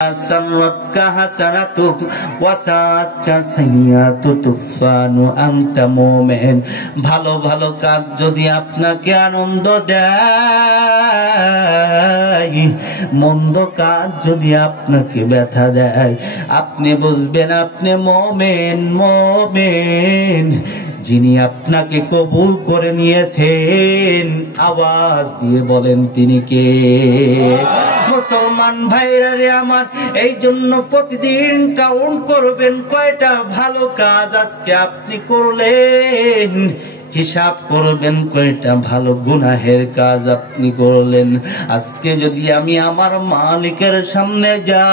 সাররাতকা হাসানাতুক ওয়া সাআতকা সাইয়্যাতু তুফানু আনতা মুমিন। ভালো ভালো কাজ যদি আপনাকে আনন্দ দেয়, মন্দ কাজ যদি আপনাকে ব্যথা দেয়, আপনি বুঝবেন আপনি মুমিন। মুমিন যিনি আপনাকে কবুল করে নিয়েছেন, আওয়াজ দিয়ে বলেন তিনি কে? মুসলমান ভাইরা রে আমার, এই জন্য প্রতিদিন কাউন্ট করবেন কয়টা ভালো কাজ আজকে আপনি করলেন, হিসাব করবেন কয়টা ভালো গুনাহের কাজ আপনি করলেন। আজকে যদি আমি আমার মালিকের সামনে যাই,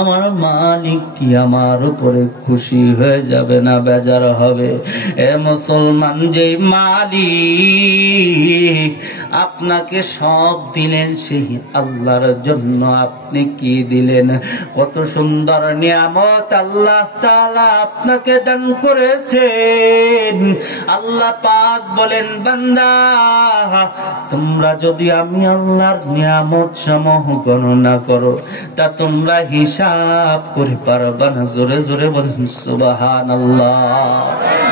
আমার মালিক কি আমার উপরে খুশি হয়ে যাবে না বেজার হবে? এ মুসলমান, যে মালিক আপনাকে সব দিলেন, সেই আল্লাহর জন্য আপনি কি দিলেন? কত সুন্দর নিয়ামত আল্লাহ তাআলা আপনাকে দান করেছেন। আল্লাহ পাক বলেন, বান্দা তোমরা যদি আমি আল্লাহর নিয়ামত সমূহ গণনা করো, তা তোমরা হিসাব করে পারবা না। জোরে জোরে বলেন সুবহানাল্লাহ।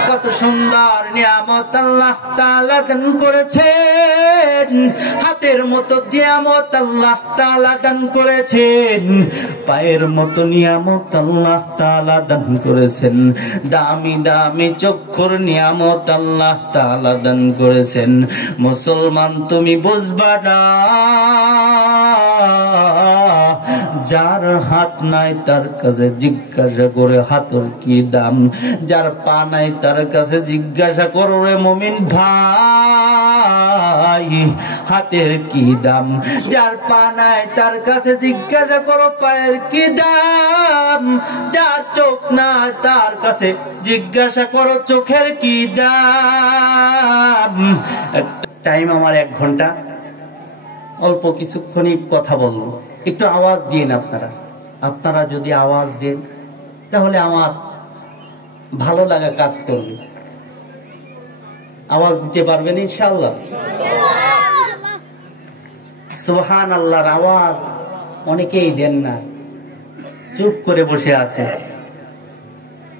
কত সুন্দর নিয়ামত আল্লাহ তাআলা দান করেছেন। হাতের মতো নিয়ামত আল্লাহ তাআলা দান করেছেন, পায়ের মতো নিয়ামত আল্লাহ তাআলা দান করেছেন, দামি দামি চক্ষুর নিয়ামত আল্লাহ তাআলা দান করেছেন। মুসলমান তুমি বুঝবা না, যার হাত নাই তার কাছে জিজ্ঞাসা করে হাতের কি দাম, যার পা নাই তার কাছে জিজ্ঞাসা করো রে মুমিন ভাই হাতের কি দাম, যার পা নাই তার কাছে জিজ্ঞাসা করো পায়ের কি দাম, যার চোখ নাই তার কাছে জিজ্ঞাসা করো চোখের কি দাম। টাইম আমার 1 ঘন্টা, অল্প কিছুক্ষণই কথা বলবো, একটু আওয়াজ দিন। আপনারা যদি আওয়াজ দেন তাহলে আমার ভালো লাগা কাজ করবে। আওয়াজ দিতে পারবেন ইনশাআল্লাহ? সুবহানাল্লাহর আওয়াজ অনেকেই দেন না, চুপ করে বসে আছে।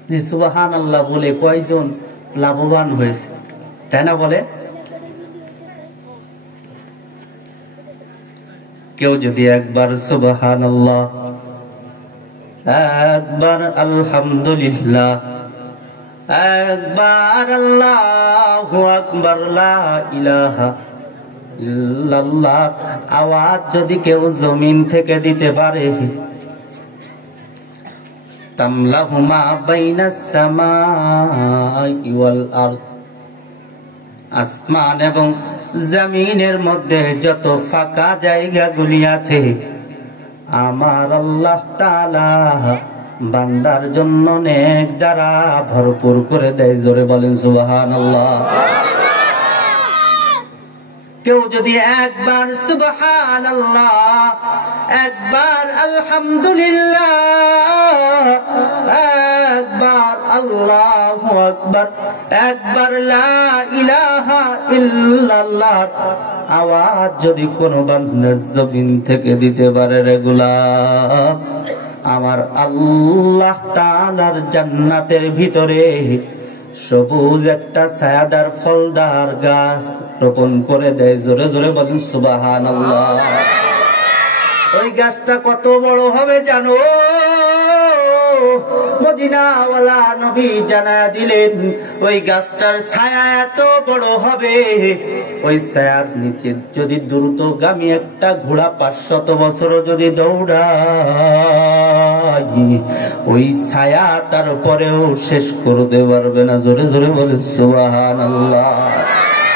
যে সুবহানাল্লাহ বলে কয়জন লাভবান হয়েছে, তাই না? বলে কেউ যদি একবার সুবহানাল্লাহ, একবার আলহামদুলিল্লাহ, একবার আল্লাহু আকবার, লা ইলাহা ইল্লাল্লাহ আওয়াজ যদি কেউ জমিন থেকে দিতে পারে, তামলাহু মা বাইনাস সামাই ওয়াল আরদ, আসমান এবং জমিনের মধ্যে যত ফাঁকা জায়গাগুলি আছে, আমার আল্লাহ তাআলা বান্দার জন্য নেক দ্বারা ভরপুর করে দেয়। জোরে বলেন সুবহানাল্লাহ। কেউ যদি একবার সুবহানাল্লাহ, একবার আলহামদুলিল্লাহ, একবার আল্লাহু আকবার, একবার লা ইলাহা ইল্লাল্লাহ আওয়াজ যদি কোন বান্দা জমিন থেকে দিতে পারে রেগুলার, আমার আল্লাহ তাআলার জান্নাতের ভিতরে সবুজ একটা ছায়াদার ফলদার গাছ রোপণ করে দেয়। জোরে জোরে বলেন সুবহানাল্লাহ। ওই গাছটা কত বড় হবে জানো? মদিনাওয়ালা নবী জানায়া দিলেন, ওই গাছটার ছায়া এত বড় হবে, ওই ছায়ার নিচে যদি দ্রুতগামী একটা ঘোড়া 500 বছর যদি দৌড়ায়, ওই ছায়া তারপরেও শেষ করতে পারবে না। জোরে জোরে বলে সুবহানাল্লাহ।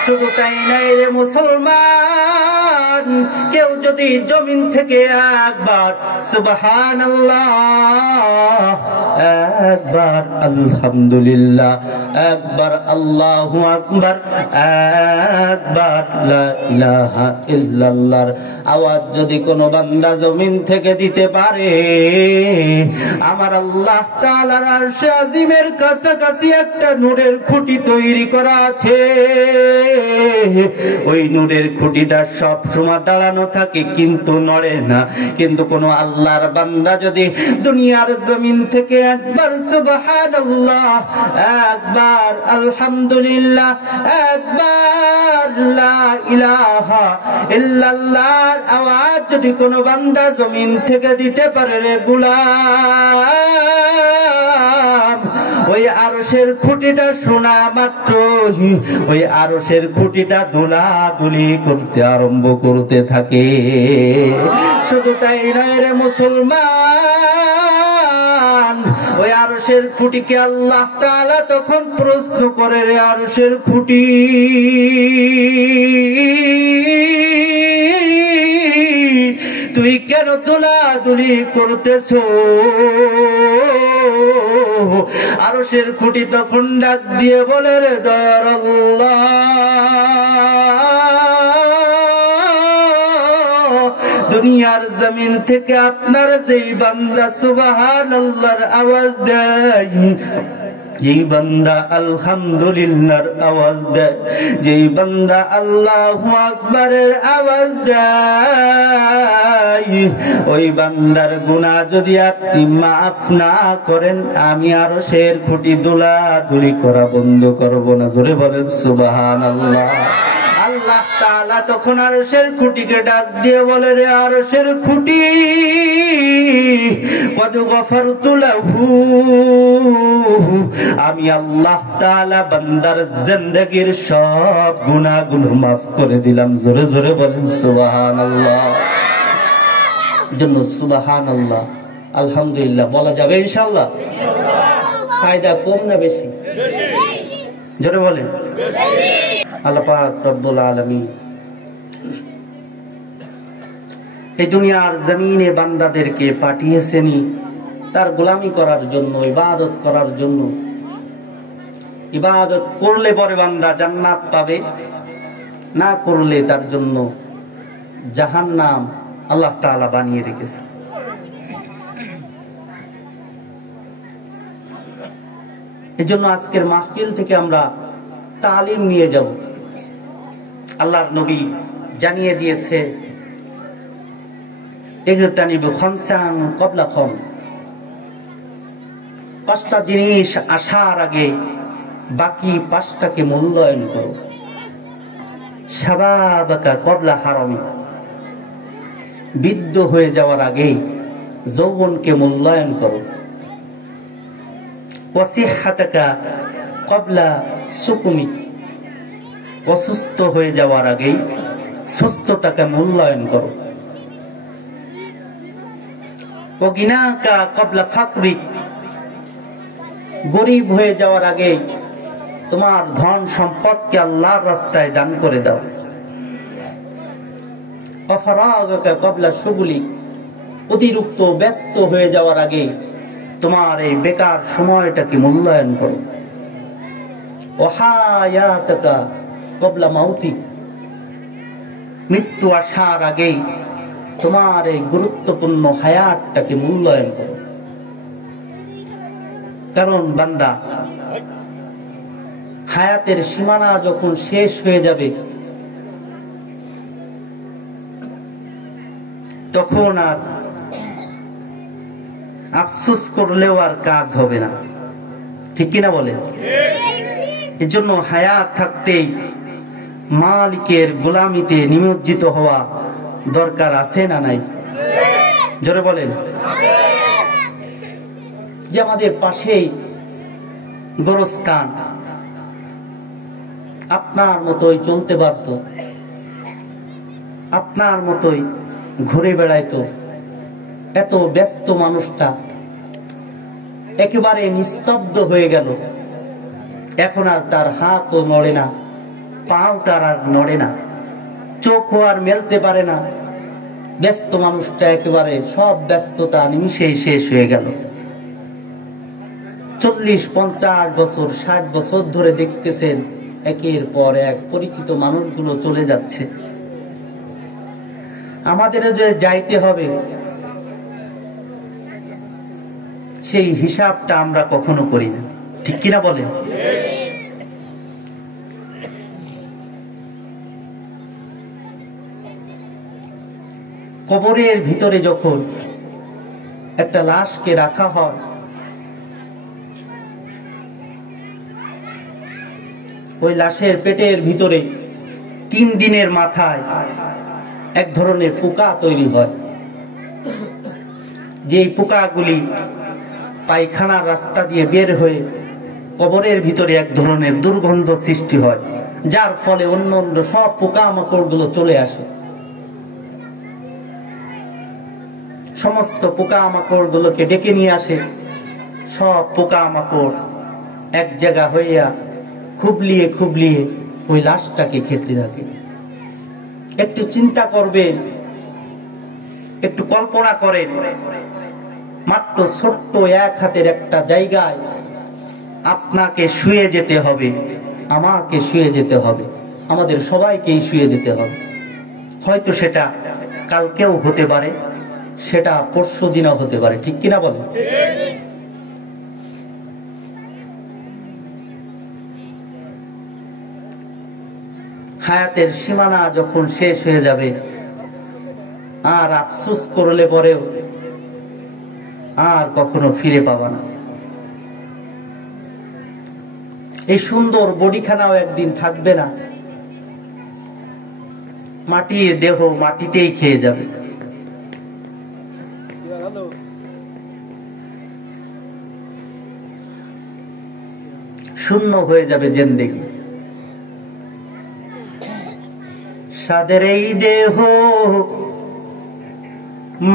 শুধু তাই নাই রে মুসলমান, কেউ যদি জমিন থেকে একবার সুবহানাল্লাহ, একবার আলহামদুলিল্লাহ, একবার আল্লাহু আকবার, একবার লা ইলাহা ইল্লাল্লাহ আওয়াজ যদি কোনো বান্দা জমিন থেকে দিতে পারে, আমার আল্লাহ তাআলার আরশে আজিমের কাছাকাছি একটা নূরের খুঁটি তৈরি করা আছে। ওই নূরের খুঁটিটা সব সময় দাঁড়ানো থাকে কিন্তু নড়ে না। কিন্তু কোন আল্লাহর বান্দা যদি দুনিয়ার জমিন থেকে একবার সুবহানাল্লাহ, একবার আলহামদুলিল্লাহ, একবার লা ইলাহা ইল্লাল্লাহর আওয়াজ যদি কোন বান্দা জমিন থেকে দিতে পারে রে গোলাম, ওই আরশের খুঁটিটা শোনা মাত্র ওই আরশের খুঁটিটা দোলাদুলি করতে আরম্ভ করতে থাকে। শুধু তাই নয় রে মুসলমান, ওই আরশের খুঁটিকে আল্লাহ তাআলা তখন প্রশ্ন করে, রে আরশের খুঁটি, তুই কেন দোলাদুলি করতেছো? আরশের খুঁটি তখন ডাক দিয়ে বলে, রে দয়ার আল্লাহ, দুনিয়ার জমিন থেকে আপনার যেই বান্দা সুবহানাল্লাহর আওয়াজ দেয়, যেই বান্দা আলহামদুলিল্লাহর আওয়াজ দেয়, যেই বান্দা আল্লাহু আকবারের আওয়াজ দেয়, ওই বান্দার গুনাহ যদি আপনি মাফ না করেন, আমি আরশের খুঁটি দোলাদুলি করা বন্ধ করব না। জোরে বলেন সুবহানাল্লাহ। আল্লাহ তাআলা তখন আরশের খুঁটিকে ডাক দিয়ে বলে, রে আরশের খুঁটি, কদ গফরতু লাহু, আমি আল্লাহ তাআলা বান্দার জিন্দেগীর সব গুনাহগুলো মাফ করে দিলাম। জোরে জোরে বলেন সুবহানাল্লাহ। জন্য সুবহানাল্লাহ আলহামদুলিল্লাহ বলা যাবে ইনশাআল্লাহ। ফায়দা কম না বেশি? জোরে বলেন। আল্লাহ পাক রব্বুল আলামিন এই দুনিয়ার জমিনে বান্দাদেরকে পাঠিয়েছেনই তার গোলামি করার জন্য, ইবাদত করার জন্য। ইবাদত করলে পরে বান্দা জান্নাত পাবে, না করলে তার জন্য জাহান্নাম আল্লাহ তাআলা বানিয়ে রেখেছে। এজন্য আজকের মাহফিল থেকে আমরা তালিম নিয়ে যাব। আল্লাহর নবী জানিয়ে দিয়েছে, ইগতানিবু খামসান ক্বাবলা খামস, পাঁচটা জিনিস আসার আগে বাকি পাঁচটাকে মূল্যায়ন করো। শাবাবাকা ক্বাবলা হারামি, বৃদ্ধ হয়ে যাওয়ার আগে যৌবনকে মূল্যায়ন করো। ওয়াসিহাতাকা ক্বাবলা সুকুমি, অসুস্থ হয়ে যাওয়ার আগেই সুস্থতাকে মূল্যায়ন করো। ওগিনাকা ক্বাবলা ফাকরি, গরিব হয়ে যাওয়ার আগে তোমার ধন সম্পদকে আল্লাহর রাস্তায় দান করে দাও। অফরাগাকা ক্বাবলা শুগুলি, অতিরিক্ত ব্যস্ত হয়ে যাওয়ার আগে তোমার এই বেকার সময়টাকে মূল্যায়ন করো। ওহায়াতাকা ক্বাবলা মাউতি, মৃত্যু আসার আগেই তোমার এই গুরুত্বপূর্ণ হায়াতটাকে মূল্যায়ন করো। কারণ বান্দা হায়াতের সীমানা যখন শেষ হয়ে যাবে, তখন আর আফসোস করলেও আর কাজ হবে না। ঠিক কিনা বলে? এর জন্য হায়াত থাকতেই মালিকের গোলামিতে নিমজ্জিত হওয়া দরকার আছে না নাই? জোরে বলেন। যে আমাদের পাশেই গোরস্থান, আপনার মতোই চলতে পারত, আপনার মতোই ঘুরে বেড়াইতো, এত ব্যস্ত মানুষটা একেবারে নিস্তব্ধ হয়ে গেল। এখন আর তার হাতও নড়ে না, পাও তার আর নড়ে না, চোখও আর মেলতে পারে না। ব্যস্ত মানুষটা একেবারে সব ব্যস্ততা নিমিশেই শেষ হয়ে গেল। 40, 50 বছর, 60 বছর ধরে দেখতেছেন একের পর এক পরিচিত মানুষগুলো চলে যাচ্ছে। আমাদেরও যে যাইতে হবে, সেই হিসাবটা আমরা কখনো করি না। ঠিক কিনা বলে? কবরের ভিতরে যখন একটা লাশকে রাখা হয়, ওই লাশের পেটের ভিতরে 3 দিনের মাথায় এক ধরনের পোকা তৈরি হয়। যে পোকাগুলি পায়খানার রাস্তা দিয়ে বের হয়ে কবরের ভিতরে এক ধরনের দুর্গন্ধ সৃষ্টি হয়, যার ফলে অন্য অন্য সব পোকামাকড় গুলো চলে আসে। সমস্ত পোকামাকড় গুলোকে ডেকে নিয়ে আসে। সব পোকামাকড় এক জায়গা হইয়া খুবলিয়ে খুবলিয়ে ওই লাশটাকে খেতে থাকে। একটু চিন্তা করবেন, একটু কল্পনা করেন, মাত্র ছোট্ট এক হাতের একটা জায়গায় আপনাকে শুয়ে যেতে হবে, আমাকে শুয়ে যেতে হবে, আমাদের সবাইকেই শুয়ে যেতে হবে। হয়তো সেটা কালকেও হতে পারে, সেটা পরশু দিনও হতে পারে, ঠিক কিনা বলেন? হায়াতের সীমানা যখন শেষ হয়ে যাবে, আর আফসোস করলে পরেও আর কখনো ফিরে পাবা না। এই সুন্দর বডিখানাও একদিন থাকবে না, মাটির দেহ মাটিতেই খেয়ে যাবে। শূন্য হয়ে যাবে জিন্দেগি। সাদের এই দেহ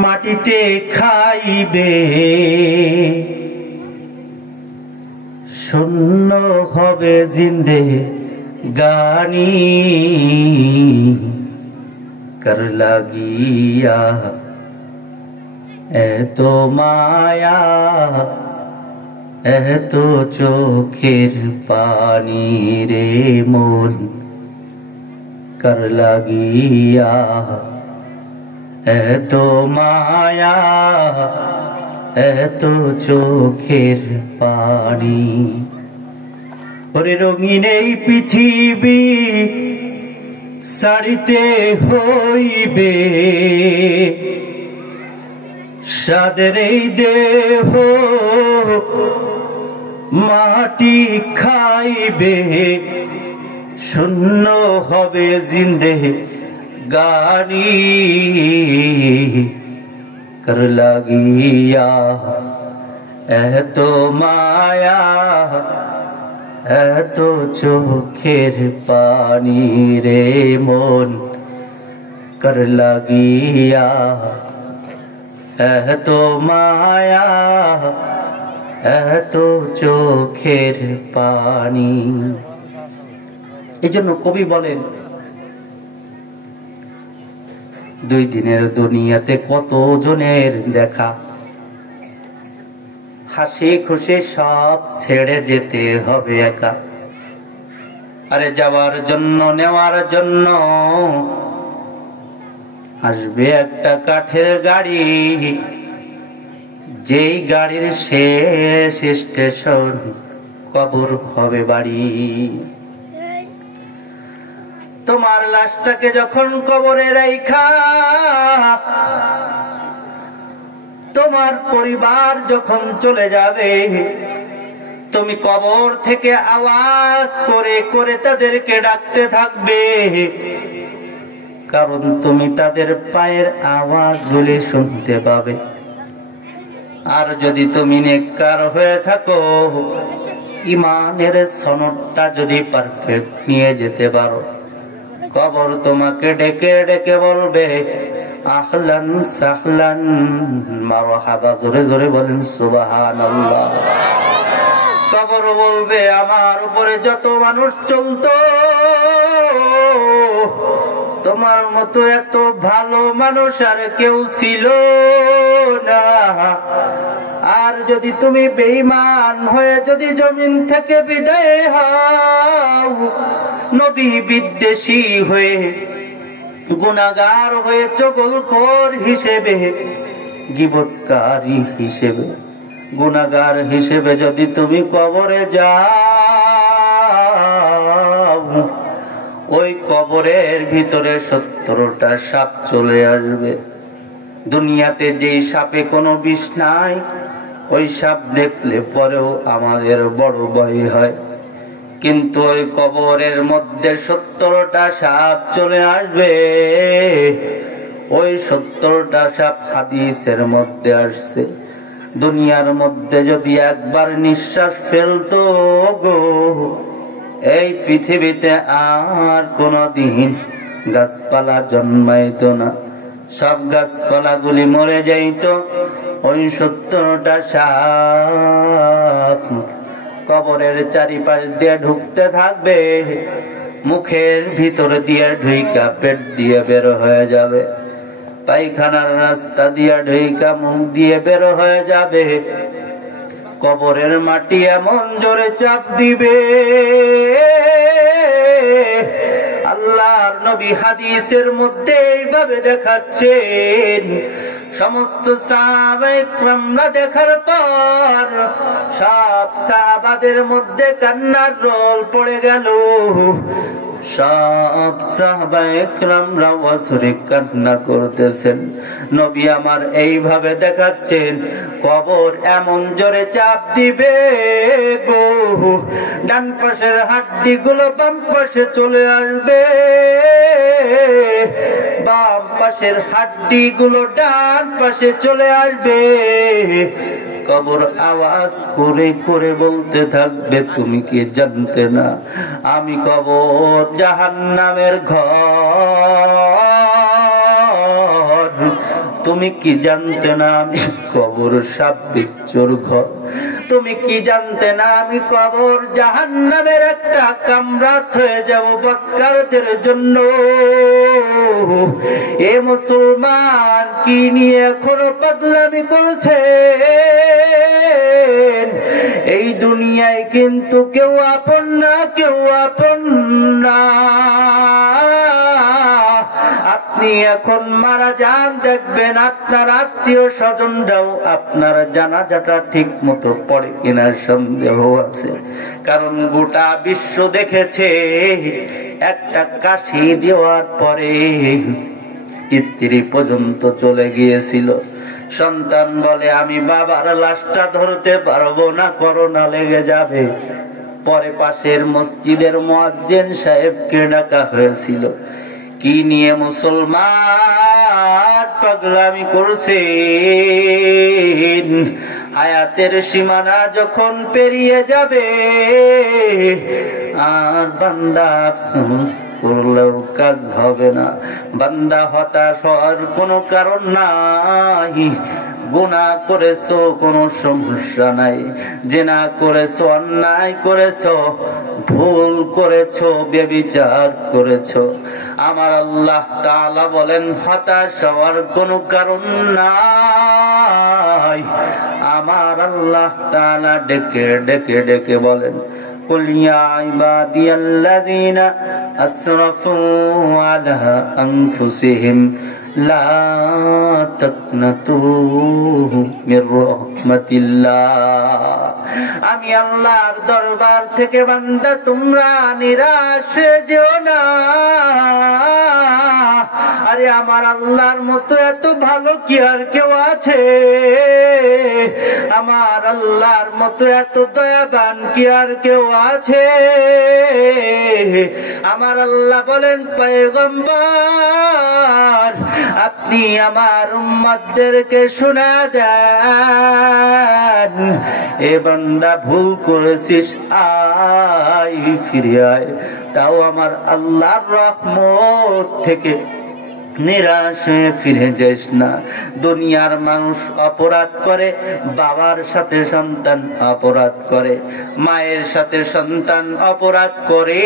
মাটিতে খাইবে, শূন্য হবে জিন্দেগানি। কার লাগিয়া এত মায়া, এত চোখের পানি রে মন, কার লাগিয়া এত মায়া, এত চোখের পানি। ওরে রঙিন এই পৃথিবী ছাড়িতে হইবে, সাদের এই দেহ মাটি খাইবে, শূন্য হবে জিন্দেগানি। কার লাগিয়া এত মায়া, এত চোখের পানি রে মন, কার লাগিয়া এত মায়া, এত চোখের পানি। এই জন্য কবি বলেন, 2 দিনের দুনিয়াতে কত জনের দেখা, হাসি খুশি সব ছেড়ে যেতে হবে একা। আরে যাওয়ার জন্য নেওয়ার জন্য আসবে একটা কাঠের গাড়ি, যেই গাড়ির শেষ স্টেশন কবর হবে বাড়ি। তোমার লাশটাকে যখন কবরে রাইখা, তোমার পরিবার যখন চলে যাবে, তুমি কবর থেকে আওয়াজ করে করে তাদেরকে ডাকতে থাকবে, কারণ তুমি তাদের পায়ের আওয়াজগুলি শুনতে পাবে। আর যদি তুমি নেককার হয়ে থাকো, ইমানের সনদটা যদি পারফেক্ট নিয়ে যেতে পারো, কবর তোমাকে ডেকে ডেকে বলবে আহলান সাহলান মারহাবা। জোরে জোরে বলেন সুবহানাল্লাহ। কবর বলবে আমার উপরে যত মানুষ চলতো, তোমার মতো এত ভালো মানুষ আর কেউ ছিল না। আর যদি তুমি বেঈমান হয়ে যদি জমিন থেকে বিদায় হও, নবী বিদ্বেষী হয়ে, গুনাহগার হয়ে, চগলখোর হিসেবে, গীবতকারী হিসেবে, গুনাহগার হিসেবে যদি তুমি কবরে যাও, ওই কবরের ভিতরে 70টা সাপ চলে আসবে। দুনিয়াতে যেই সাপে কোনো বিষ নাই, ওই সাপ দেখলে পরেও আমাদের বড় ভয় হয়, কিন্তু ওই কবরের মধ্যে 70টা সাপ চলে আসবে। ওই 70টা সাপ হাদিসের মধ্যে আসছে, দুনিয়ার মধ্যে যদি একবার নিঃশ্বাস ফেলতো গো, এই পৃথিবীতে আর কোনদিন গাছপালা জন্মাইতো না, সব গাছপালা গুলি মরে যাইত। ওই 70টা সাপ কবরের চারিপাশ দিয়ে ঢুকতে থাকবে, মুখের ভিতর দিয়ে ঢুইকা পেট দিয়ে বের হয়ে যাবে, পায়খানার রাস্তা দিয়ে ঢুইকা মুখ দিয়ে বের হয়ে যাবে। কবরের মাটি এমন জোরে চাপ দিবে, আল্লাহর নবী হাদিসের মধ্যে এইভাবে দেখাচ্ছেন। সমস্ত সাহাবায়ে কেরামরা দেখার পর সব সাহাবাদের মধ্যে কান্নার রোল পড়ে গেল। সব সাহাবায়ে কেরামরা ওয়াসরে কান্না করতেছেন। নবী আমার এইভাবে দেখাচ্ছেন, কবর এমন জোরে চাপ দিবে গো, ডান পাশের হাড্ডি গুলো বাম পাশে চলে আসবে, বাম পাশের হাড্ডি গুলো ডান পাশে চলে আসবে। কবর আওয়াজ করে করে বলতে থাকবে, তুমি কি জানতে না আমি কবর জাহান্নামের ঘর? তুমি কি জানতে না আমি কবর সাপ বিচ্ছুর ঘর? তুমি কি জানতে না আমি কবর জাহান্নামের একটা কামরাত হয়ে যাব বদকারদের জন্য? এ মুসলমান কি নিয়ে এখনো পাগলামি করছে? এই দুনিয়ায় কিন্তু কেউ আপন না, কেউ আপন না। আপনি এখন মারা যান, দেখবেন আপনার আত্মীয় স্বজনরাও আপনার জানাজাটা ঠিক মতো পড়ে কিনার সন্দেহ আছে। কারণ গোটা বিশ্ব দেখেছে, একটা কাশি দেওয়ার পরে স্ত্রী পর্যন্ত চলে গিয়েছিল। সন্তান বলে, আমি বাবার লাশটা ধরতে পারবো না, করোনা লেগে যাবে। পরে পাশের মসজিদের মুয়াজ্জিন সাহেবকে ডাকা হয়েছিল। কি নিয়ে মুসলমান পাগলামি করছেন? হায়াতের সীমানা যখন পেরিয়ে যাবে, আর বান্দা আফসোস করলেও কাজ হবে না। বান্দা হতাশ হওয়ার কোনো কারণ নাই। গুনাহ করেছো কোনো সমস্যা নাই, জিনা করেছো, অন্যায় করেছো, ভুল করেছো, ব্যভিচার করেছো, আমার আল্লাহ তাআলা বলেন হতাশ হওয়ার কোনো কারণ নাই। আমার আল্লাহ তাআলা ডেকে ডেকে ডেকে বলেন, কুল ইয়া ইবাদিয়াল্লাযীনা আসরাফু আলা আনফুসিহিম লা তাকনাতু মির রাহমাতিল্লাহ। আমি আল্লাহর দরবার থেকে বান্দা তোমরা নিরাশ হয়ে যেও না। আরে আমার আল্লাহর মতো এত ভালো কি আর কেউ আছে? আমার আল্লাহর মতো এত দয়াবান কি আর কেউ আছে? আমার আল্লাহ বলেন, পয়গম্বর আপনি আমার উম্মতদেরকে শোনা দেন, এ বান্দা ভুল করেছিস, আয় ফিরে আয়। তাও আমার আল্লাহর রহমত থেকে নিরাশ হয়ে ফিরে যাস না। দুনিয়ার মানুষ অপরাধ করে, বাবার সাথে সন্তান অপরাধ করে, মায়ের সাথে সন্তান অপরাধ করে।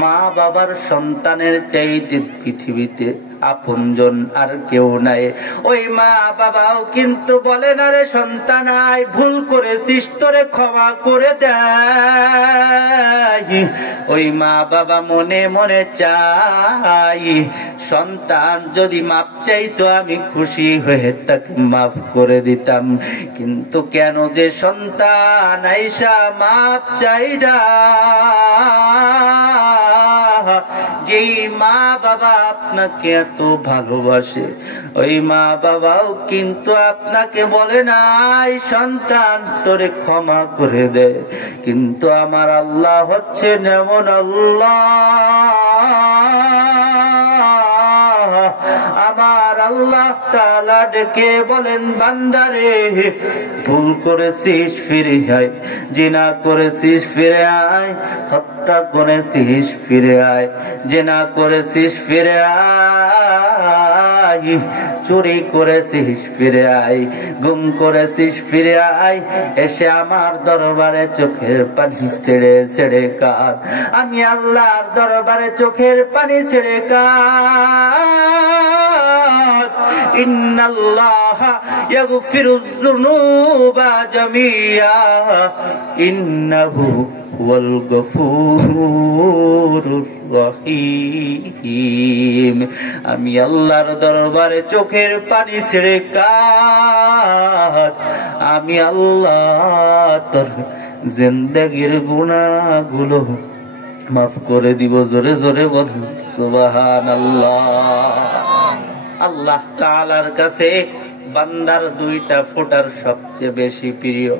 মা বাবার সন্তানের চাইতে পৃথিবীতে আপনজন আর কেউ নাই। ওই মা বাবাও কিন্তু বলে না, রে সন্তান আয়, ভুল করেছিস, তোরে ক্ষমা করে দেয়। ওই মা বাবা মনে মনে চাই, সন্তান যদি মাপ চাইতো আমি খুশি হয়ে তাকে মাফ করে দিতাম। কিন্তু কেন যে সন্তান আইসা মাপ চাই না? যেই মা বাবা আপনাকে এত ভালোবাসে, ওই মা বাবাও কিন্তু আপনাকে বলে নাই সন্তান তোরে ক্ষমা করে দে, কিন্তু আমার আল্লাহ হচ্ছেন এমন আল্লাহ, আমার আল্লাহ তাআলা ডেকে বলেন বান্দারে ভুল করেছিস ফিরে আয়, জিনা করেছিস ফিরে আয়, হত্যা করেছিস ফিরে আয়, জিনা করেছিস ফিরে আয়, চুরি করেছিস ফিরে আয়, গুম করেছিস ফিরে আয়, এসে আমার দরবারে চোখের পানি ছেড়ে ছেড়ে কাঁদ, আমি আল্লাহর দরবারে চোখের পানি ছেড়ে কাঁদ। ইন্নাল্লাহা ইয়াগফিরুয যুনুবা জামিয়া ইন্নাহু হুয়াল গফুরুর রহিম। আমি আল্লাহর দরবারে চোখের পানি ছেড়ে কাঁদ, আমি আল্লাহ তোর জিন্দেগীর গুনাহগুলো মাফ করে দিব। জোরে জোরে বলুন সুবহানাল্লাহ। আল্লাহ তাআলার কাছে বান্দার দুইটা ফোঁটার সবচেয়ে বেশি প্রিয়।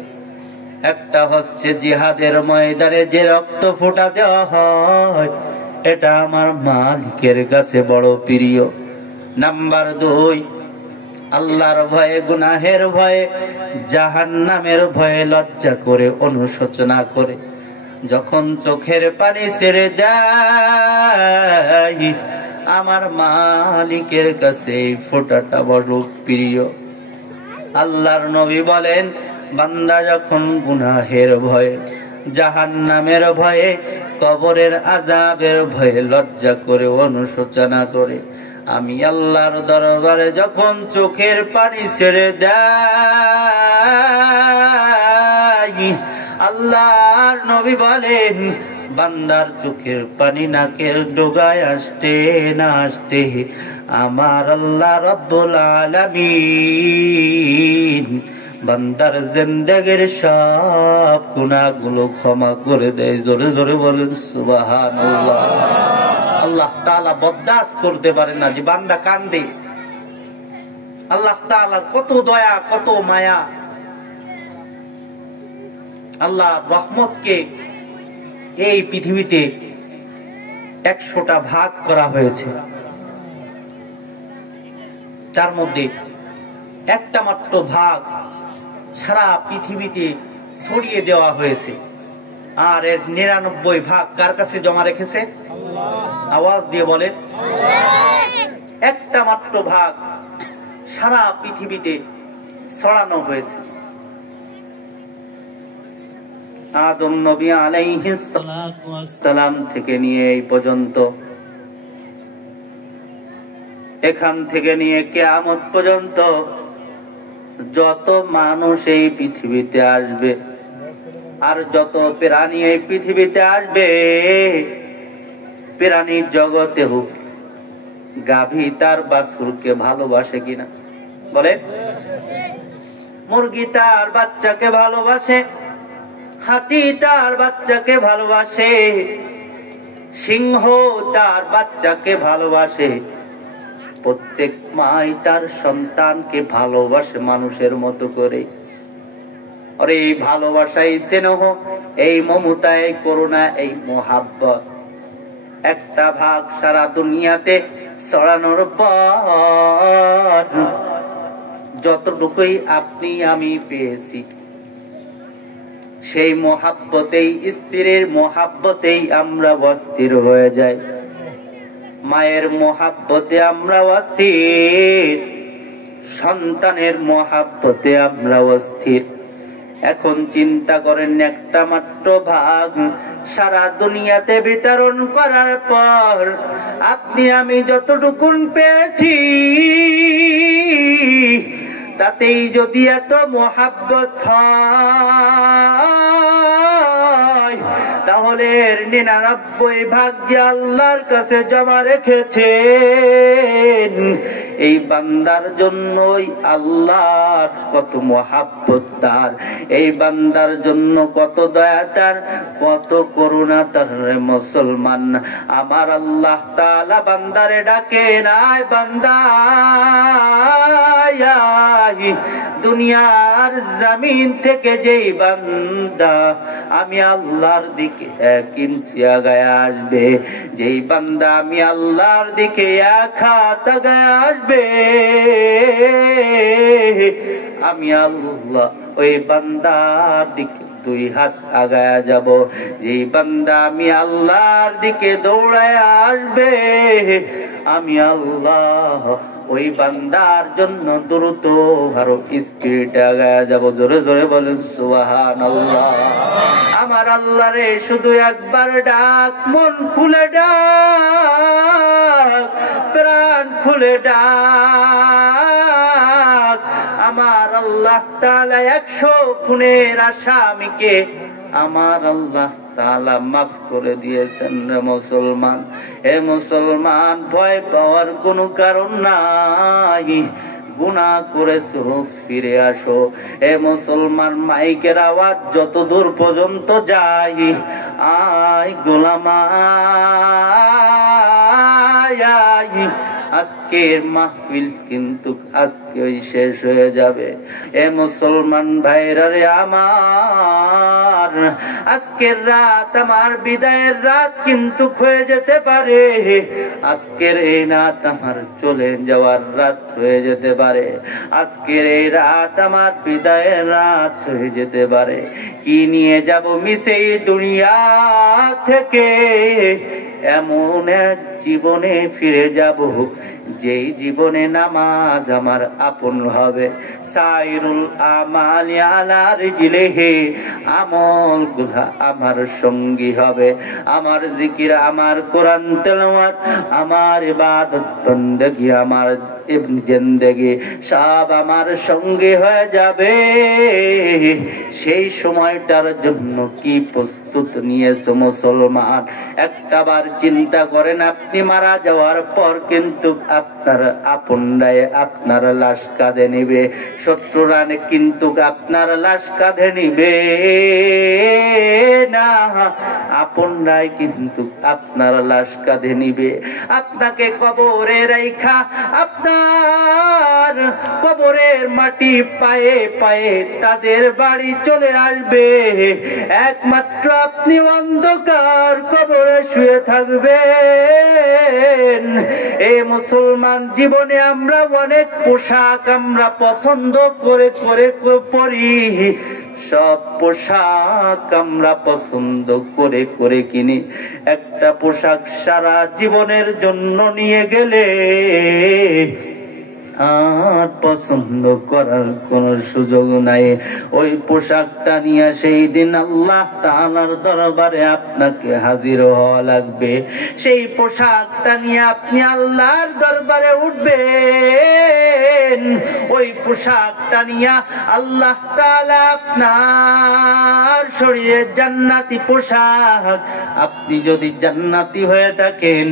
একটা হচ্ছে জিহাদের ময়দানে যে রক্ত ফোঁটা দেওয়া হয়, এটা আমার মালিকের কাছে বড় প্রিয়। নাম্বার 2, আল্লাহর ভয়ে, গুনাহের ভয়ে, জাহান্নামের ভয়ে লজ্জা করে, অনুশোচনা করে যখন চোখের পানি ছেড়ে দেয়, আমার মালিকের কাছে এই ফোঁটাটা বড় প্রিয়। আল্লাহর নবী বলেন, বান্দা যখন গুনাহের ভয়ে, জাহান্নামের ভয়ে, কবরের আযাবের ভয়ে লজ্জা করে, অনুশোচনা করে, আমি আল্লাহর দরবারে যখন চোখের পানি ছেড়ে দেয়, আল্লাহর নবী বলেন বান্দার চোখের পানি নাকের ডগায় আসতে না আসতে আমার আল্লাহ রব্বুল আলামিন বান্দার জিন্দেগীর সব গুনাহগুলো ক্ষমা করে দেয়। জোরে জোরে বলেন সুবহানাল্লাহ। আল্লাহ তাআলা বরদাস্ত করতে পারে না যে বান্দা কান্দে। আল্লাহ তাআলার কত দয়া, কত মায়া। আল্লাহ রহমতকে এই পৃথিবীতে 100টা ভাগ করা হয়েছে, তার মধ্যে একটা মাত্র ভাগ সারা পৃথিবীতে ছড়িয়ে দেওয়া হয়েছে, আর এর 99 ভাগ কার কাছে জমা রেখেছে? আওয়াজ দিয়ে বলেন। একটা মাত্র ভাগ সারা পৃথিবীতে ছড়ানো হয়েছে। আদম নবী আলাইহিস সালাম থেকে নিয়ে এই পর্যন্ত, এখান থেকে নিয়ে কিয়ামত পর্যন্ত যত মানুষ এই পৃথিবীতে আসবে আর যত প্রাণী এই পৃথিবীতে আসবে, প্রাণীর জগতে হোক, গাভী তার বাছুরকে ভালোবাসে কিনা বলে? মুরগি তার বাচ্চাকে ভালোবাসে, হাতি তার বাচ্চাকে ভালোবাসে, সিংহ তার বাচ্চাকে ভালোবাসে, প্রত্যেক মাই তার সন্তানকে ভালোবাসে মানুষের মতো করে। আর এই ভালোবাসা, এই স্নেহ, এই মমতা, এই করুণা, এই মোহাব্বত একটা ভাগ সারা দুনিয়াতে ছড়ানোর পর যতটুকুই আপনি আমি পেয়েছি, সেই মোহাব্বতেই, স্ত্রীর মোহাব্বতেই আমরা অস্থির হয়ে যাই, মায়ের মোহাব্বতে আমরা অস্থির, সন্তানের মোহাব্বতে আমরা অস্থির। এখন চিন্তা করেন, একটা মাত্র ভাগ সারা দুনিয়াতে বিতরণ করার পর আপনি আমি যতটুকুন পেয়েছি, তাতেই যদি এত মোহাব্বত হয়, তাহলে 99 ভাগ যে আল্লাহর কাছে জমা রেখেছেন, এই বান্দার জন্যই আল্লাহর কত মহাব্বত তার, এই বান্দার জন্য কত দয়া তার, কত করুণা তার। মুসলমান, আমার আল্লাহ তাআলা বান্দারে ডাকে নাই, বান্দা দুনিয়ার জমিন থেকে যেই বান্দা আমি আল্লাহর দিকে 1 ইঞ্চি আগায় আসবে, যেই বান্দা আমি আল্লাহর দিকে 1 হাত আগায় আসবে, আমি আল্লাহ ওই বান্দার দিকে 2 হাত আগায়া যাব। যেই বান্দা আমি আল্লাহর দিকে দৌড়ায় আসবে, আমি আল্লাহ ওই বান্দার জন্য দ্রুত আরো স্পিড আগায়া যাব। জোরে জোরে বলেন সুবহানাল্লাহ। আমার আল্লাহ রে শুধু একবার ডাক, মন খুলে ডাক, প্রাণ খুলে ডাক। আমার আল্লাহ তাআলা 100 খুনের আসামিকে আমার আল্লাহ তাআলা মাফ করে দিয়েছেন। রে মুসলমান, হে মুসলমান, ভয় পাওয়ার কোনো কারণ নাই। গুনাহ করেছো, ফিরে আসো। হে মুসলমান, মাইকের আওয়াজ যত দূর পর্যন্ত যায়, আয় গোলাম আয়, আজকের মাহফিল কিন্তু আজকেই শেষ হয়ে যাবে। এ মুসলমান ভাইরা রে আমার, আজকের রাত আমার বিদায়ের রাত কিন্তু হয়ে যেতে পারে। আজকের এই রাত আমার চলে যাওয়ার রাত হয়ে যেতে পারে। আজকের এই রাত আমার বিদায়ের রাত হয়ে যেতে পারে। কি নিয়ে যাব মিশে দুনিয়া থেকে? এমন এক জীবনে ফিরে যাব যেই জীবনে নামাজ আমার আপন হবে। সাইরুল আমালি আলা রিজলিহি, আমল গুলা আমার সঙ্গী হবে। আমার জিকির, আমার কোরআন তেলাওয়াত, আমার ইবাদত বন্দেগী, আমার জিন্দেগি সব আমার সঙ্গী হয়ে যাবে। সেই সময়টার জন্য কি প্রস্তুত নিয়েছো মুসলমান? একটাবার চিন্তা করেন, আপনি মারা যাওয়ার পর কিন্তু আপনার আপনরাই আপনার লাশ কাঁধে নিবে, শত্রুরা কিন্তু আপনার লাশ কাঁধে নিবে না, আপনরাই কিন্তু আপনার লাশ কাঁধে নিবে। আপনাকে কবরে রাইখা আপনার কবরের মাটি পায়ে পায়ে তাদের বাড়ি চলে আসবে। একমাত্র আপনি অন্ধকার কবরে শুয়ে থাকবেন। এ মুসলমান, জীবনে আমরা অনেক পোশাক আমরা পছন্দ করে করে পরি, সব পোশাক আমরা পছন্দ করে করে কিনি। একটা পোশাক সারা জীবনের জন্য নিয়ে গেলে আর পছন্দ করার কোন সুযোগ নাই। ওই পোশাকটা নিয়ে সেই দিন আল্লাহ তাআলার দরবারে আপনাকে হাজির হওয়া লাগবে। সেই পোশাকটা নিয়ে আপনি আল্লাহর দরবারে উঠবেন। ওই পোশাকটা নিয়ে আল্লাহ তাআলা আপনার শরীরে জান্নাতি পোশাক, আপনি যদি জান্নাতি হয়ে থাকেন,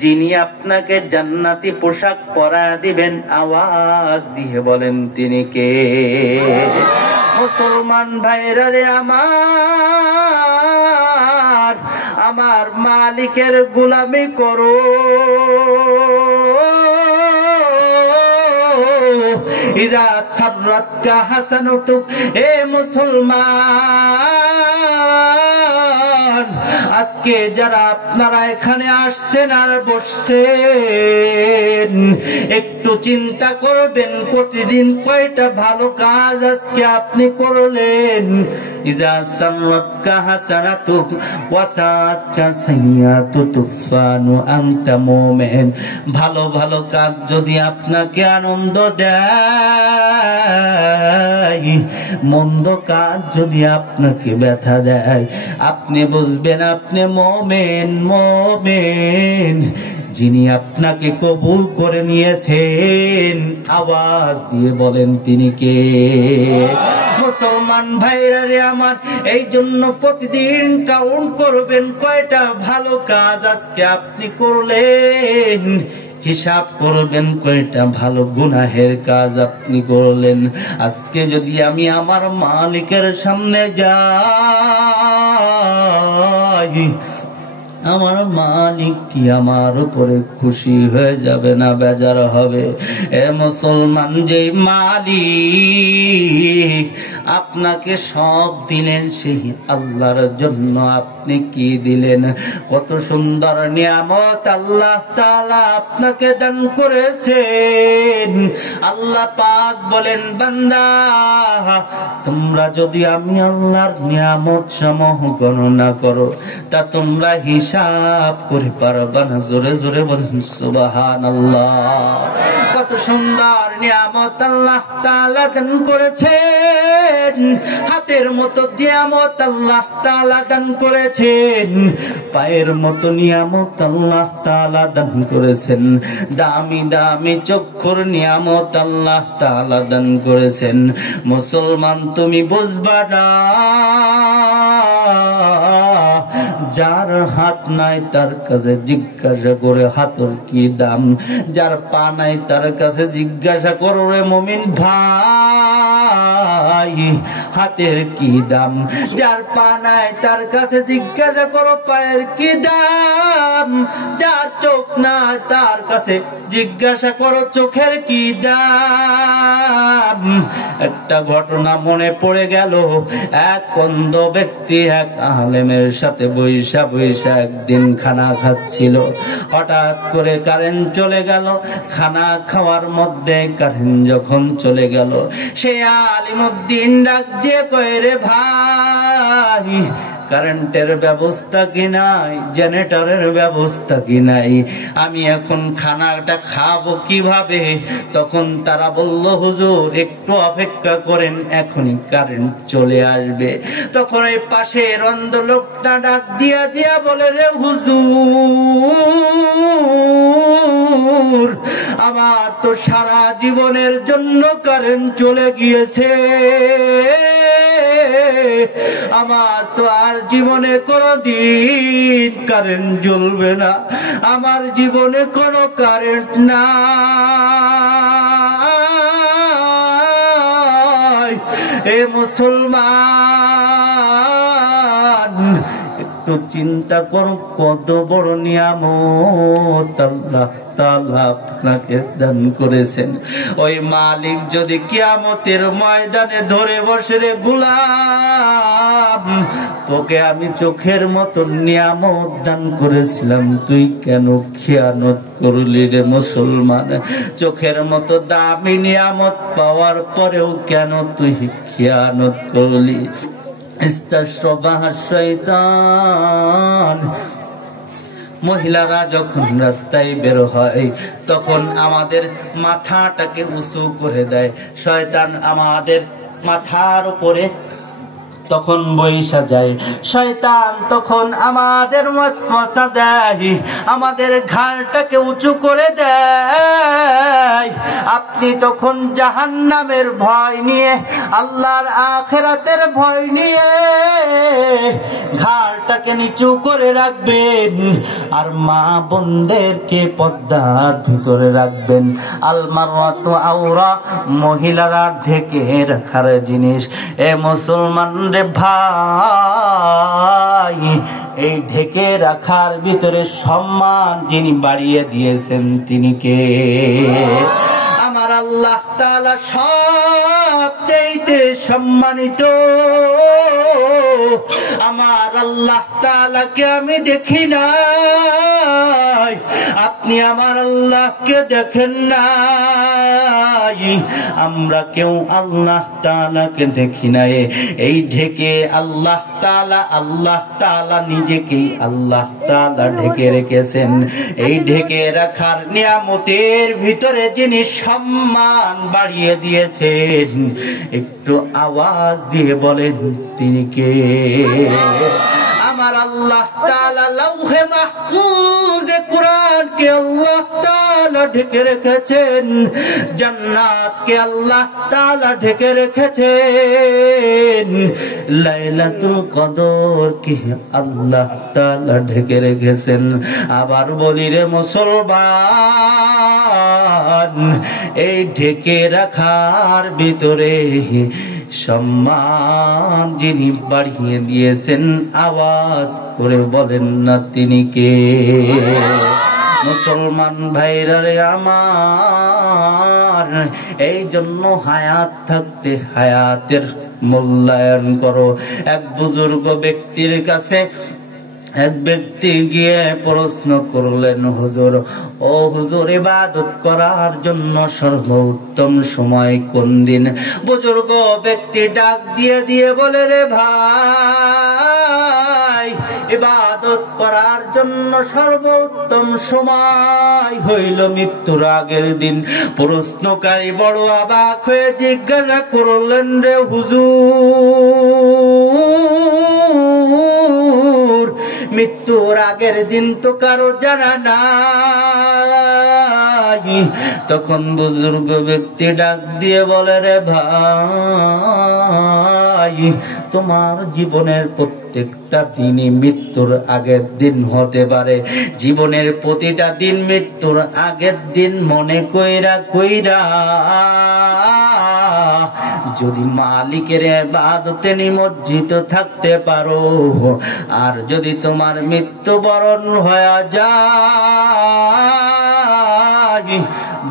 যিনি আপনাকে জান্নাতি পোশাক পরায় দিবেন, আওয়াজ দিয়ে বলেন তিনি কে? মুসলমান ভাইরা রে আমার, আমার মালিকের গোলামি করো। ইজা সাররাতকা হাসানাতুক, হে মুসলমান, আজকে যারা আপনারা এখানে আসছেন আর বসছেন, একটু চিন্তা করবেন প্রতিদিন কয়টা ভালো কাজ আজকে আপনি করলেন। ইজা সাররাতকা হাসানাতুক ওয়া সাআতকা সাইয়্যাতুক তুফানু আনতা মুমিন, ভালো ভালো কাজ যদি আপনাকে আনন্দ দেয়, মন্দ কাজ যদি আপনাকে ব্যথা দেয়, আপনি বুঝবেন আপনি মুমিন। মুমিন যিনি আপনাকে কবুল করে নিয়েছেন, আওয়াজ দিয়ে বলেন তিনি কে? মুসলমান ভাইরা রে আমার, এই জন্য প্রতিদিন কাউন্ট করবেন কয়টা ভালো কাজ আজকে আপনি করলেন। হিসাব করবেন কয়টা ভালো গুনাহের কাজ আপনি করলেন। আজকে যদি আমি আমার মালিকের সামনে যাই, আমার মালিক কি আমার উপরে খুশি হয়ে যাবে না বেজার হবে? এ মুসলমান, যে মালিক আপনাকে সব দিলেন সেই আল্লাহর জন্য আপনি কি দিলেন? কত সুন্দর নিয়ামত আল্লাহ তাআলা আপনাকে দান করেছেন। আল্লাহ পাক বলেন, বান্দা তোমরা যদি আমি আল্লাহর নিয়ামত সমূহ গণনা করো তা তোমরা হিসাব করে পারবা না। জোরে জোরে বলেন সুবহানাল্লাহ। কত সুন্দর নিয়ামত আল্লাহ তাআলা দান করেছেন। হাতের মতো নিয়ামত আল্লাহ তাআলা দান করেছেন, পায়ের মতো নিয়ামত আল্লাহ তাআলা দান করেছেন, দামি দামি চক্ষুর নিয়ামত আল্লাহ তাআলা দান করেছেন। মুসলমান, তুমি বুঝবা না, যার হাত নাই তার কাছে জিজ্ঞাসা করে হাতের কি দাম, যার পা নাই তার কাছে জিজ্ঞাসা করো রে মুমিন ভাই হাতের কি দাম, যার পা নাই তার কাছে জিজ্ঞাসা করো পায়ের কি দাম, যার চোখ নাই তার কাছে জিজ্ঞাসা করো চোখের কি দাম। একটা ঘটনা মনে পড়ে গেল। এক অন্ধ ব্যক্তি এক আলেমের সাথে বৈশা বৈশা একদিন খানা খাচ্ছিল। হঠাৎ করে কারেন্ট চলে গেল। খানা খাওয়ার মধ্যে কারেন্ট যখন চলে গেল, সে আলিমউদ্দিন ডাক দিয়ে কয়, রে ভাই কারেন্টের ব্যবস্থা কি নাই, জেনারেটরের ব্যবস্থা কি নাই, আমি এখন খানাটা খাবো কিভাবে? তখন তারা বলল, হুজুর একটু অপেক্ষা করেন, এখনই কারেন্ট চলে আসবে। তখন এই পাশের অন্ধ লোকটা ডাক দিয়া দিয়া বলে, রে হুজুর আমার তো সারা জীবনের জন্য কারেন্ট চলে গিয়েছে, আমার তো আর জীবনে কোনদিন কারেন্ট জ্বলবে না, আমার জীবনে কোনো কারেন্ট নাই। এ মুসলমান, একটু চিন্তা করো কত বড় নিয়ামত আল্লাহ তাআলা আপনাকে দান করেছেন। ওই মালিক যদি কিয়ামতের ময়দানে ধরে বসে, রে গোলাম তোকে আমি চোখের মতো নিয়ামত দান করেছিলাম, তুই কেন খিয়ানত করলি রে মুসলমান? চোখের মতো দামি নিয়ামত পাওয়ার পরেও কেন তুই খিয়ানত করলি? ইস্তাশরাবাহা শয়তান। মহিলারা যখন রাস্তায় বের হয় তখন আমাদের মাথাটাকে উঁচু করে দেয়, শয়তান আমাদের মাথার উপরে তখন বৈশা যায়, শয়তান তখন আমাদের ওয়াসওয়াসা দেয়, আমাদের ঘাড়টাকে উঁচু করে দেয়। আপনি তখন জাহান্নামের ভয় নিয়ে, আল্লাহর আখিরাতের ভয় নিয়ে ঘাড়টাকে নিচু করে রাখবেন, আর মা বোনদেরকে পর্দার ভিতরে রাখবেন। আল মারওয়াতু আওরা, মহিলারা ঢেকে রাখার জিনিস। এ মুসলমান রে ভাই, এই ঢেকে রাখার ভিতরে সম্মান যিনি বাড়িয়ে দিয়েছেন তিনি কে? আমার আল্লাহ তাআলা সবচেয়ে সম্মানিত। আমার আল্লাহ তাআলাকে আমি দেখি নাই, আপনি আমার আল্লাহকে দেখেন নাই, আমরা কেউ আল্লাহ তাআলাকে দেখি নাই। এই ঢেকে আল্লাহ তাআলা নিজেকেই আল্লাহ তাআলা ঢেকে রেখেছেন। এই ঢেকে রাখার নিয়ামতের ভিতরে যিনি সম্মান বাড়িয়ে দিয়েছেন, একটু আওয়াজ দিয়ে বলেন তিনি কে? আমার আল্লাহ তাআলা লাউহে মাহফুজে কুরআনকে আল্লাহ তাআলা ঢেকে রেখেছেন, জান্নাতকে আল্লাহ তাআলা ঢেকে রেখেছেন, লাইলাতুল কদরকে আল্লাহ তাআলা ঢেকে রেখেছেন। আবার বলি রে মুসলমান, এই ঢেকে রাখার ভিতরে সম্মান যিনি বাড়িয়ে দিয়েছেন, আওয়াজ করে বলেন না তিনি কে? মুসলমান ভাইরা রে আমার, এই জন্য হায়াত থাকতে হায়াতের মূল্যায়ন করো। এক বুজুর্গ ব্যক্তির কাছে এক ব্যক্তি গিয়ে প্রশ্ন করলেন, হুজুর, ও হুজুর, ইবাদত করার জন্য সর্বোত্তম সময় কোন দিন? বুজুর্গ ব্যক্তি ডাক দিয়ে দিয়ে বলে, রে ভাই, ইবাদত করার জন্য সর্বোত্তম সময় হইল মৃত্যুর আগের দিন। প্রশ্নকারী বড় অবাক হয়ে জিজ্ঞাসা করলেন, রে হুজুর, মৃত্যুর আগের দিন তো কারো জানা নাই। তখন বুজুর্গ ব্যক্তি ডাক দিয়ে বলে, রে ভাই, তোমার জীবনের প্রত্যেকটা দিনই মৃত্যুর আগের দিন হতে পারে। জীবনের প্রতিটা দিন মৃত্যুর আগের দিন মনে কইরা কইরা যদি মালিকের ইবাদতে নিমজ্জিত থাকতে পারো, আর যদি তোমার মৃত্যুবরণ হয়ে যায়,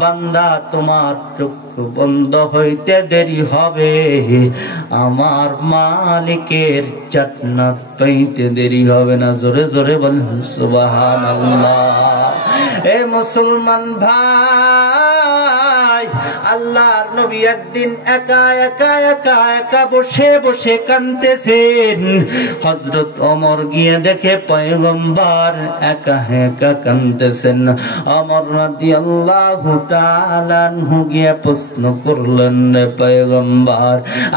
বান্দা তোমার চক্ষু বন্ধ হইতে দেরি হবে, আমার মালিকের জান্নাত পাইতে দেরি হবে না। জোরে জোরে বলেন সুবহানাল্লাহ। এ মুসলমান ভাই, আল্লাহর নবী একদিন একা একা একা একা বসে বসে কাঁদতেছেন। হযরত ওমর গিয়ে দেখে পয়গম্বর একা একা কাঁদতেছেন। ওমর রাদিয়াল্লাহু তাআলা আনহু গিয়ে প্রশ্ন করলেন, পয়গম্বর,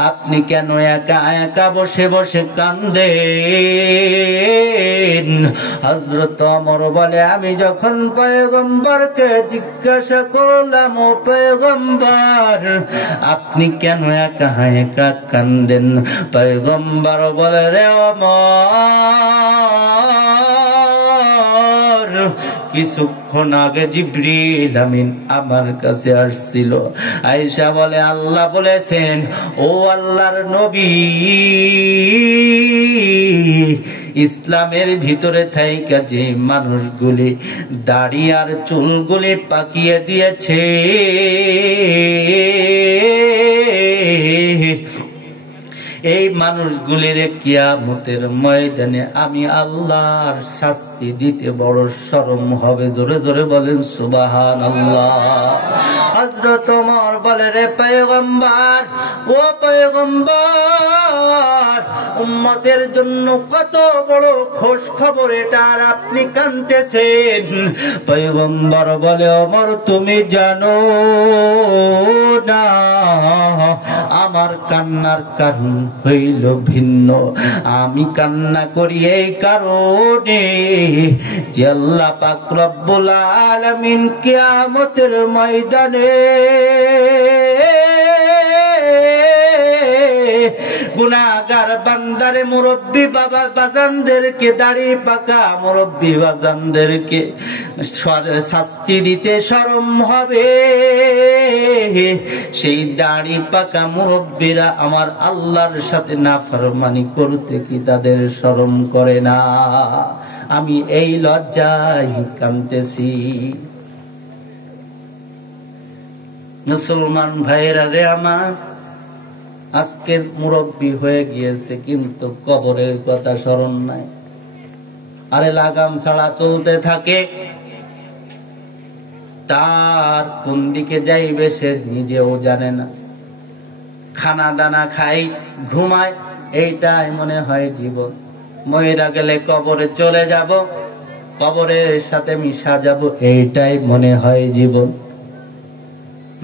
আপনি কেন একা একা বসে বসে কাঁদেন? হযরত ওমর বলে, আমি যখন পয়গম্বরকে জিজ্ঞাসা করলাম, ও পয়গম্বর, আপনি কেন একা একা কাঁদেন? পয়গম্বর বলে, রে ওমর, কিছুক্ষণ আগে জিবরিল আমিন আমার কাছে আসছিল। আয়েশা বলে, আল্লাহ বলেছেন, ও আল্লাহর নবী, ইসলামের ভিতরে থাইকা যে মানুষগুলি দাড়ি আর চুলগুলি পাকিয়ে দিয়েছে, এই মানুষগুলির কিয়ামতের ময়দানে আমি আল্লাহর শাস্তি দিতে বড় শরম হবে। জোরে জোরে বলেন সুবহানাল্লাহ। হযরত ওমর বলে, রে পয়গম্বর, ও পয়গম্বর, উম্মতের জন্য কত বড় খোশ খবর এটা, আর আপনি কাঁদতেছেন। পয়গম্বর বলে, ওমর, তুমি জানো না আমার কান্নার কারণ হইল ভিন্ন। আমি কান্না করি এই কারণে যে আল্লাহ পাক রব্বুল আলামিন কিয়ামতের ময়দানে গুনাহগার বান্দারে, মুরব্বী বাবা বাজানদেরকে, দাড়ি পাকা মুরব্বী বাজানদেরকে শাস্তি দিতে শরম হবে। সেই দাড়ি পাকা মুরব্বীরা আমার আল্লাহর সাথে নাফরমানি করতে কি তাদের শরম করে না? আমি এই লজ্জায় কাঁদতেছি। মুসলমান ভাইরা রে আমার, আজকের মুরব্বী হয়ে গিয়েছে কিন্তু কবরের কথা স্মরণ নাই। আরে লাগাম ছাড়া চলতে থাকে, তার কোন দিকে যাইবে সে নিজেও জানে না। খানা দানা খাই, ঘুমায়, এইটাই মনে হয় জীবন। মইরা গেলে কবরে চলে যাব, কবরের সাথে মিশা যাব, এইটাই মনে হয় জীবন।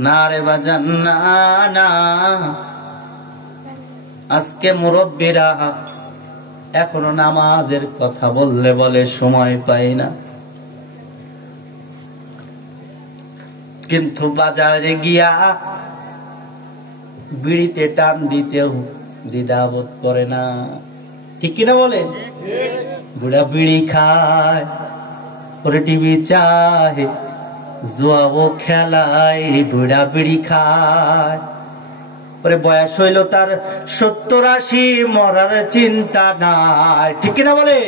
না রে বাজান, না না, আজকে মুরব্বীরা এখনো নামাজের কথা বললে বলে সময় পাই না। কিন্তু বাজারে গিয়া বিড়িতে টান দিতেও দ্বিধাবোধ করে না, ঠিক কিনা বলেন? বুড়া বিড়ি খায়, ওরে টিভি চায়, জুয়াও খেলায়, বুড়া বিড়ি খায়। ওরে বয়স হইল তার 70-80, মরার চিন্তা নাই, ঠিক কিনা বলে?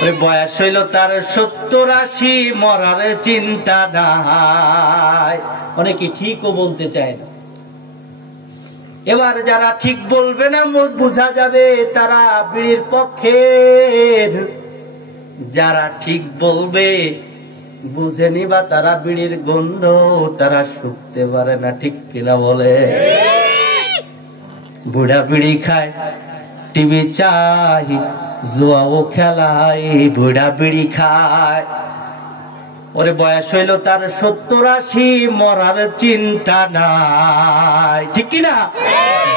ওরে বয়স হইল তার 70-80, মরার চিন্তা নাই। অনেকে ঠিকও বলতে চায় না। এবার যারা ঠিক বলবে না বোঝা যাবে তারা বিড়ির পক্ষের, যারা ঠিক বলবে বুঝে নিবা তারা বিড়ির গন্ধ তারা শুকতে পারে না, ঠিক কিনা বলে? বুড়া বিড়ি খায়, টিভি চাই, জুয়াও খেলায়, বুড়া বিড়ি খায়। ওরে বয়স হইল তার 70-80, মরার চিন্তা নাই, ঠিক কিনা?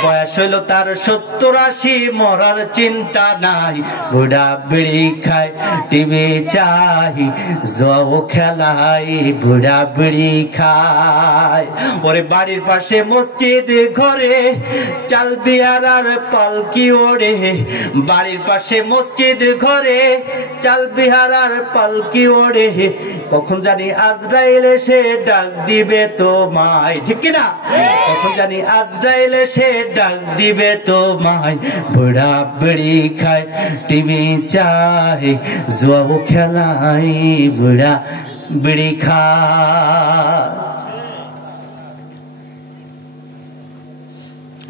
বয়স হইল তার 70-80, মরার চিন্তা নাই। বুড়া বিড়ি খায়, টিভি চাই, জুয়াও খেলায়, বুড়া বিড়ি খায়। ওরে বাড়ির পাশে মসজিদ ঘরে, চাল বিহারার পালকি ওড়ে। বাড়ির পাশে মসজিদ ঘরে, চাল বিহারার পালকি ওড়ে। কখন জানি আজরাইল এসে ডাক দিবে তোমায়, ঠিক কিনা? কখন জানি আজরাইল এসে ডাক দিবে তোমায়। বুড়া বিড়ি খায়, টিভি চায়, জুয়াও খেলায়, বুড়া বিড়ি খায়।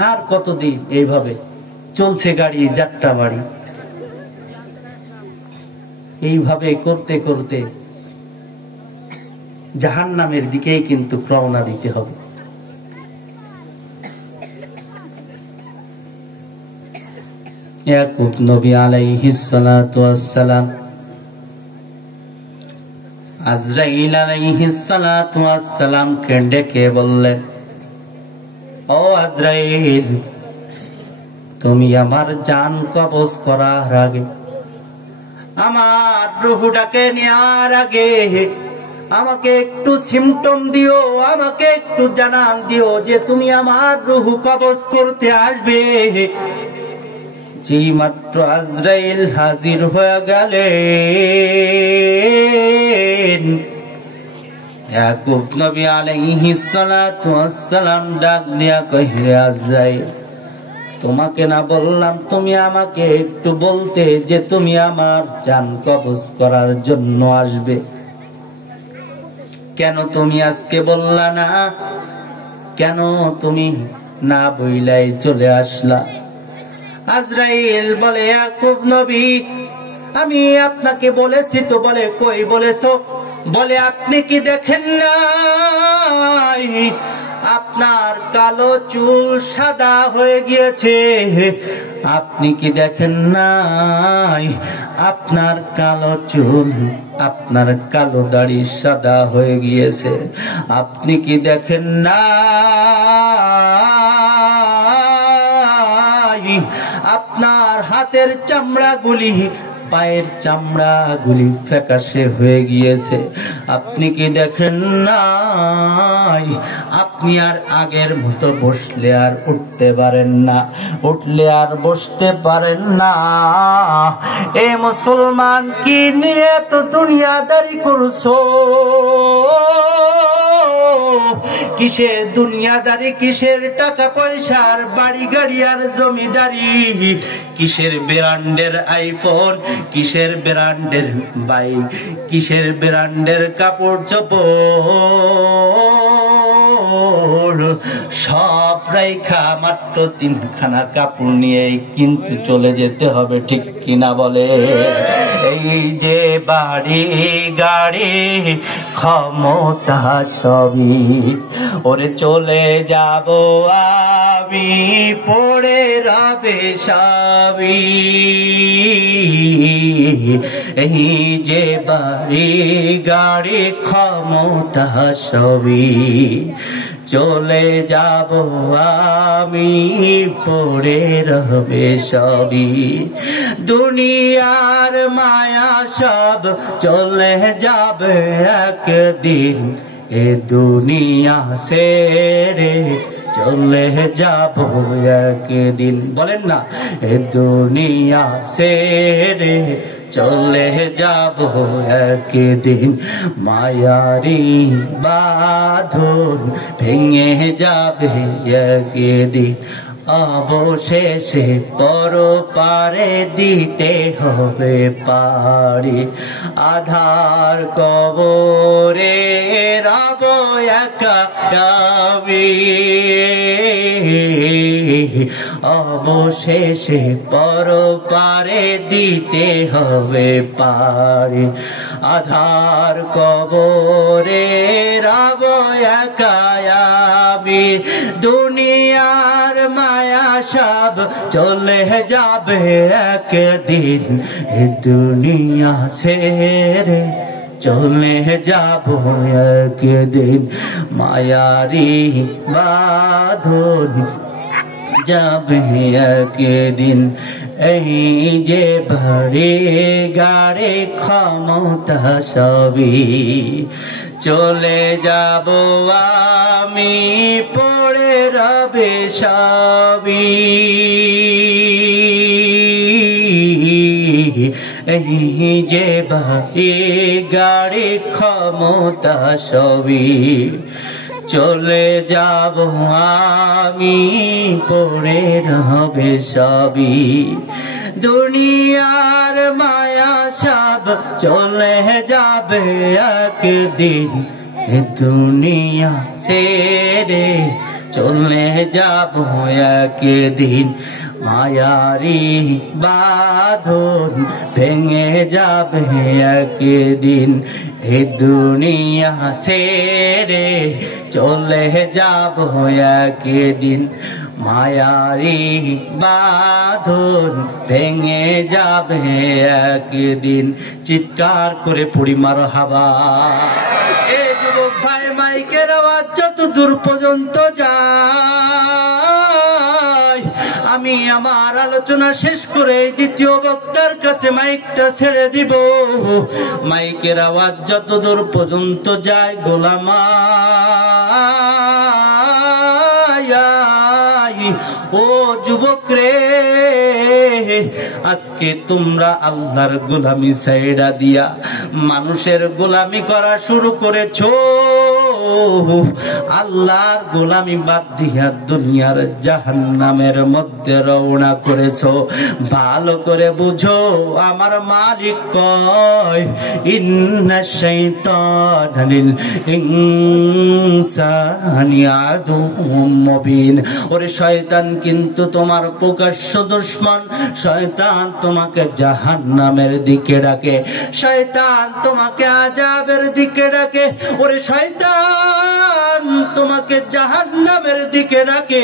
আর কতদিন এইভাবে চলছে গাড়ি যাত্রা বাড়ি? এইভাবে করতে করতে জাহান্নামের দিকেই কিন্তু রওনা দিতে হবে। ইয়াকুব নবী আলাইহিস সালাতু ওয়াস সালাম আজরাইল আলাইহিস সালাতু ওয়াস সালাম কে ডেকে বললেন, ও আজরাইল, তুমি আমার জান কবজ করার আগে, আমার রূহটাকে নেওয়ার আগে আমাকে একটু সিমটম দিও, আমাকে একটু জানান দিও যে তুমি আমার রূহ কবজ করতে আসবে। যেই মাত্র আজরাইল হাজির হয়ে গেলেন, ইয়াকুব নবী আলাইহিস সালাতু ওয়াস সালাম ডাক দিয়া কইলে, আজরাইল, তোমাকে না বললাম তুমি আমাকে একটু বলতে যে তুমি আমার জান কবজ করার জন্য আসবে? কেন তুমি আজকে বললা না? কেন তুমি না বইলাই চলে আসলা? আজরাইল বলে, ইয়াকুব নবী, আমি আপনাকে বলেছি তো। বলে, কই বলেছো? বলে, আপনি কি দেখেন নাই আপনার কালো চুল সাদা হয়ে গিয়েছে? আপনি কি দেখেন নাই আপনার কালো চুল, আপনার কালো দাড়ি সাদা হয়ে গিয়েছে? আপনি কি দেখেন নাই আপনার হাতের চামড়াগুলি, পায়ের চামড়াগুলি ফ্যাকাশে হয়ে গিয়েছে? আপনি কি দেখেন নাই আপনি আর আগের মতো বসলে আর উঠতে পারেন না, উঠলে আর বসতে পারেন না? এ মুসলমান, কি নিয়ে তো দুনিয়াদারি করছো? কিসের দুনিয়াদারি, কিসের টাকা পয়সার বাড়ি গাড়ি আর জমিদারি, কিসের ব্র্যান্ডের আইফোন, কিসের ব্র্যান্ডের বাইক, কিসের ব্র্যান্ডের কাপড় চোপড়, সব রাইখা মাত্র 3খানা কাপড় নিয়ে কিন্তু চলে যেতে হবে, ঠিক কিনা বলে? এই যে বাড়ি গাড়ি ক্ষমতা সবই, ওরে চলে যাব আমি, পড়ে রবে সবই। এই যে বাড়ি গাড়ি ক্ষমতা সবই, চলে যাব আমি, পড়ে রবে সবই। দুনিয়ার মায়া সব চলে যাবে একদিন, এ দুনিয়া ছেড়ে চলে যাব একদিন। বলেন না, এ দুনিয়া ছেড়ে চলে যাব একদিন, মায়ারি বাঁধন ভেঙে যাবে একদিন, অবশেষে পরপারে দিতে হবে পারি। আধার কবরে রব একা আমি, অবশেষে পরপারে দিতে হবে পারি। আধার কবরে রব একা আমি, দুনিয়ার মায়া সব চলে যাবে একদিন, এ দুনিয়া ছেড়ে চলে যাব একদিন, মায়ারি বাঁধন যাবে একদিন। এই যে বাড়ি গাড়ি ক্ষমতা সবই চলে যাব আমি, পড়ে রবে সবই। এই যে বাড়ি গাড়ি ক্ষমতা সবই চলে যাব আমি, পড়ে রবে সবই। দুনিয়ার মায়া সব চলে যাবে একদিন, এ দুনিয়া ছেড়ে চলে যাব একদিন, মায়ারি বাঁধন ভেঙে যাবে একদিন, এ দুনিয়া ছেড়ে চলে যাব একদিন, মায়ারি বাঁধন ভেঙে যাবে একদিন। চিৎকার করে পড়ি মারহাবা। এই যুবক ভাই, মাইকের আওয়াজ যত দূর পর্যন্ত যায়, আমি আমার আলোচনা শেষ করে দ্বিতীয় বক্তার কাছে মাইকটা ছেড়ে দিব। মাইকের আওয়াজ যত দূর পর্যন্ত যায়, গোলামা ও যুবক রে, আজকে তোমরা আল্লাহর গোলামি ছাইড়া দিয়া মানুষের গোলামি করা শুরু করেছো, আল্লাহর গোলামি বাদ দিয়া দুনিয়ার জাহান্নামের মধ্যে রওনা করেছো। ভালো করে বুঝো, আমার মালিক কয়, ইন্না শাইতানা লিল ইনসানি আদুউম মুবিন। ওরে শয়তান কিন্তু তোমার প্রকাশ্য দুশমন। শয়তান তোমাকে জাহান্নামের দিকে ডাকে, শয়তান তোমাকে আযাবের দিকে ডাকে। ওরে শয়তান তোমাকে জাহান্নামের দিকে ডাকে,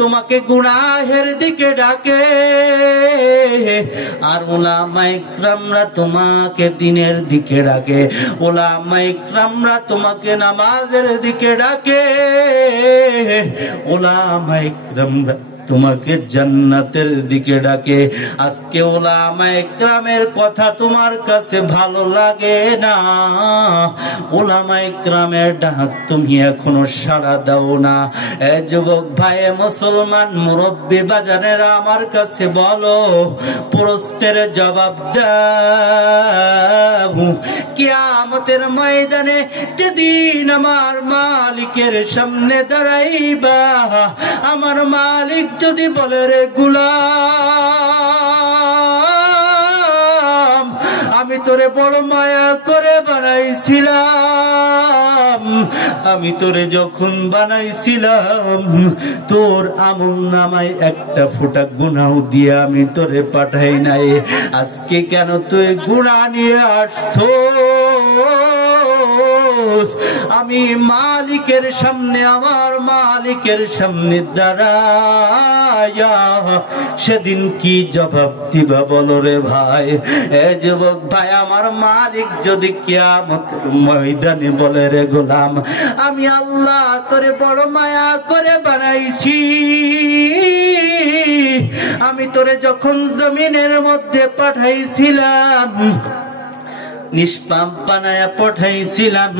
তোমাকে গুনাহের দিকে ডাকে। আর উলামায়ে কিরামরা তোমাকে দ্বীনের দিকে ডাকে, উলামায়ে কিরামরা তোমাকে নামাজের দিকে ডাকে, উলামায়ে কিরামরা তোমাকে জান্নাতের দিকে ডাকে। আজকে উলামায়ে কিরামের কথা তোমার কাছে ভালো লাগে না, উলামায়ে কিরামের ডাক তুমি এখনো সাড়া দাও না। এ যুবক ভাই, মুসলমান মুরব্বী বাজানেরা, আমার কাছে বলো, প্রশ্নের জবাব দাও। কিয়ামতের ময়দানে যেদিন আমার মালিকের সামনে দাঁড়াইবা, আমার মালিক যদি বলে, রে গোলাম, আমি তোরে বড় মায়া করে বানাইছিলাম, আমি তোরে যখন বানাইছিলাম তোর আমল নামায় একটা ফোঁটা গুনাহ দিয়ে আমি তোরে পাঠাই নাই। আজকে কেন তুই গুনাহ নিয়ে আসছো? আমি মালিকের সামনে, আমার মালিকের সামনে দাঁড়ায়া সেদিন কি জবাব দিবা বলো রে ভাই? এ যুবক ভাই, আমার মালিক যদি কিয়ামতের ময়দানে বলে, রে গোলাম, আমি আল্লাহ তোরে বড় মায়া করে বানাইছি, আমি তোরে যখন জমিনের মধ্যে পাঠাইছিলাম, নিষ্পাপ বানায়া পাঠাইছিলাম,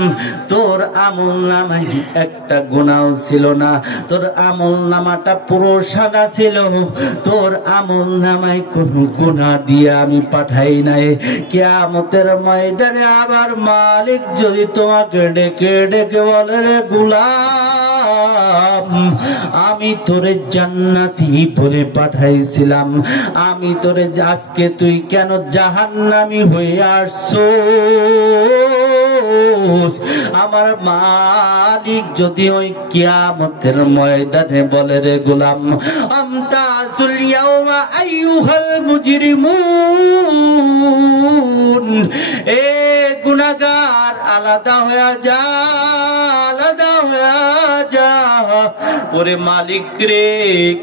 তোর আমল নামায় একটা গুনাহ ছিল না, তোর আমল নামাটা পুরো সাদা ছিল, তোর আমল নামায় কোনো গুনাহ দিয়ে আমি পাঠাই নাই। কিয়ামতের ময়দানে আবার মালিক যদি তোমাকে ডেকে ডেকে বলে, রে গোলাম, আমি তোরে জান্নাতি বলে পাঠাইছিলাম, আমি তোরে আজকে তুই কেন জাহান্নামী হয়ে আসছো? আমার মালিক যদি ওই কিয়ামতের ময়দানে বলে, রে গোলাম, আমতাজুল ইয়াওমা আইয়ুহাল মুজরিমুন, এ গুনাহগার আলাদা হয়ে যা, আলাদা হয়ে যা। ওরে মালিক রে,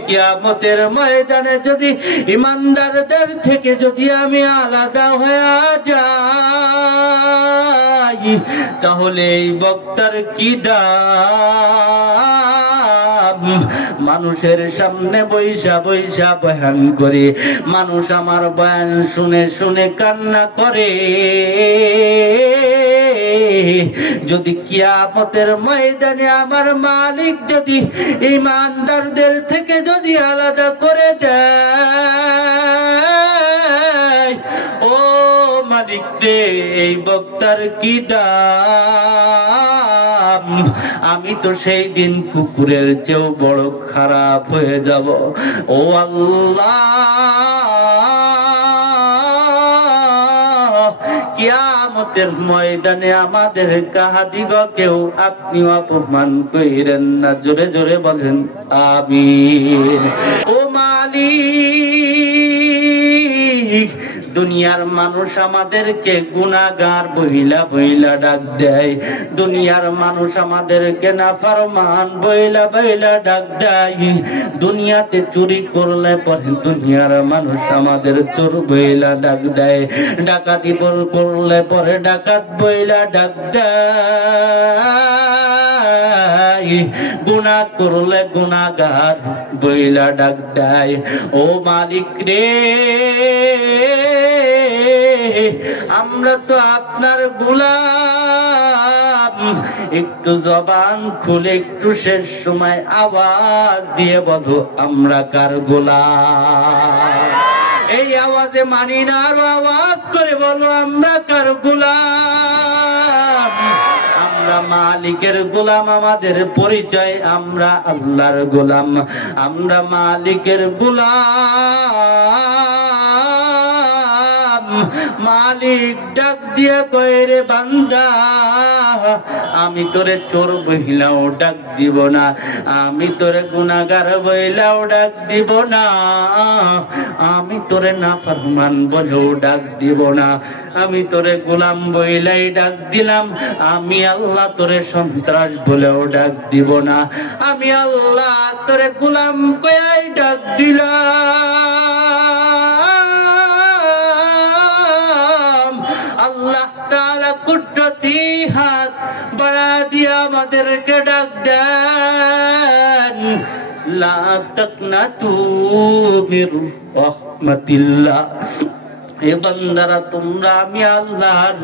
কিয়ামতের ময়দানে যদি ইমানদারদের থেকে যদি আমি আলাদা হয়ে যাই, তাহলে এই বক্তার কি দাম? মানুষের সামনে বৈশা বৈশা বয়ান করে, মানুষ আমার বয়ান শুনে শুনে কান্না করে, যদি কিয়ামতের ময়দানে আমার মালিক যদি ইমানদারদের থেকে যদি আলাদা করে দেয়, ও মালিক রে, এই বক্তার কি দাম? আমি তো সেই দিন কুকুরের চেয়েও বড় খারাপ হয়ে যাব। ও আল্লাহ, কিয়ামতের ময়দানে আমাদের কাহাদিগকেও আপনি অপমান কইরেন না। জোরে জোরে বলেন আমিন। ও মালিক, দুনিয়ার মানুষ আমাদেরকে গুনাহগার বইলা বইলা ডাক দেয়, দুনিয়ার মানুষ আমাদেরকে নাফরমান বইলা বইলা ডাক দেয়, দুনিয়াতে চুরি করলে পরে দুনিয়ার মানুষ আমাদের চোর বইলা ডাক দেয়, ডাকাতি করলে পরে ডাকাত বইলা ডাক দেয়, গুনাহ করলে গুনাহগার বইলা ডাক দেয়। ও মালিক রে, আমরা তো আপনার গোলাম, একটু জবান খুলে একটু শেষ সময় আওয়াজ দিয়ে বলো, আমরা কার গোলাম? এই আওয়াজে মানি না, আরো আওয়াজ করে বলো, আমরা কার গোলাম? আমরা মালিকের গোলাম, আমাদের পরিচয় আমরা আল্লাহর গোলাম, আমরা মালিকের গোলাম। মালিক ডাক দিয়ে কয়, রে বান্দা, আমি তোরে চোর বইলাও ডাক দিব না, আমি তোরে গুনাহগার বইলাও ডাক দিব না, আমি তোরে নাফরমান বলেও ডাক দিব না, আমি তোরে গোলাম বইলাই ডাক দিলাম, আমি আল্লাহ তোরে সন্ত্রাস বলেও ডাক দিব না, আমি আল্লাহ তোরে গোলাম বইলাই ডাক দিলাম। আল্লাহ তাআলা কুদরতি হাত বাড়া দিয়ে আমাদেরকে ডাক দেন, লা তাকনাতু মির রাহমাতিল্লাহ। এ বান্দারা, তোমরা আমি আল্লাহর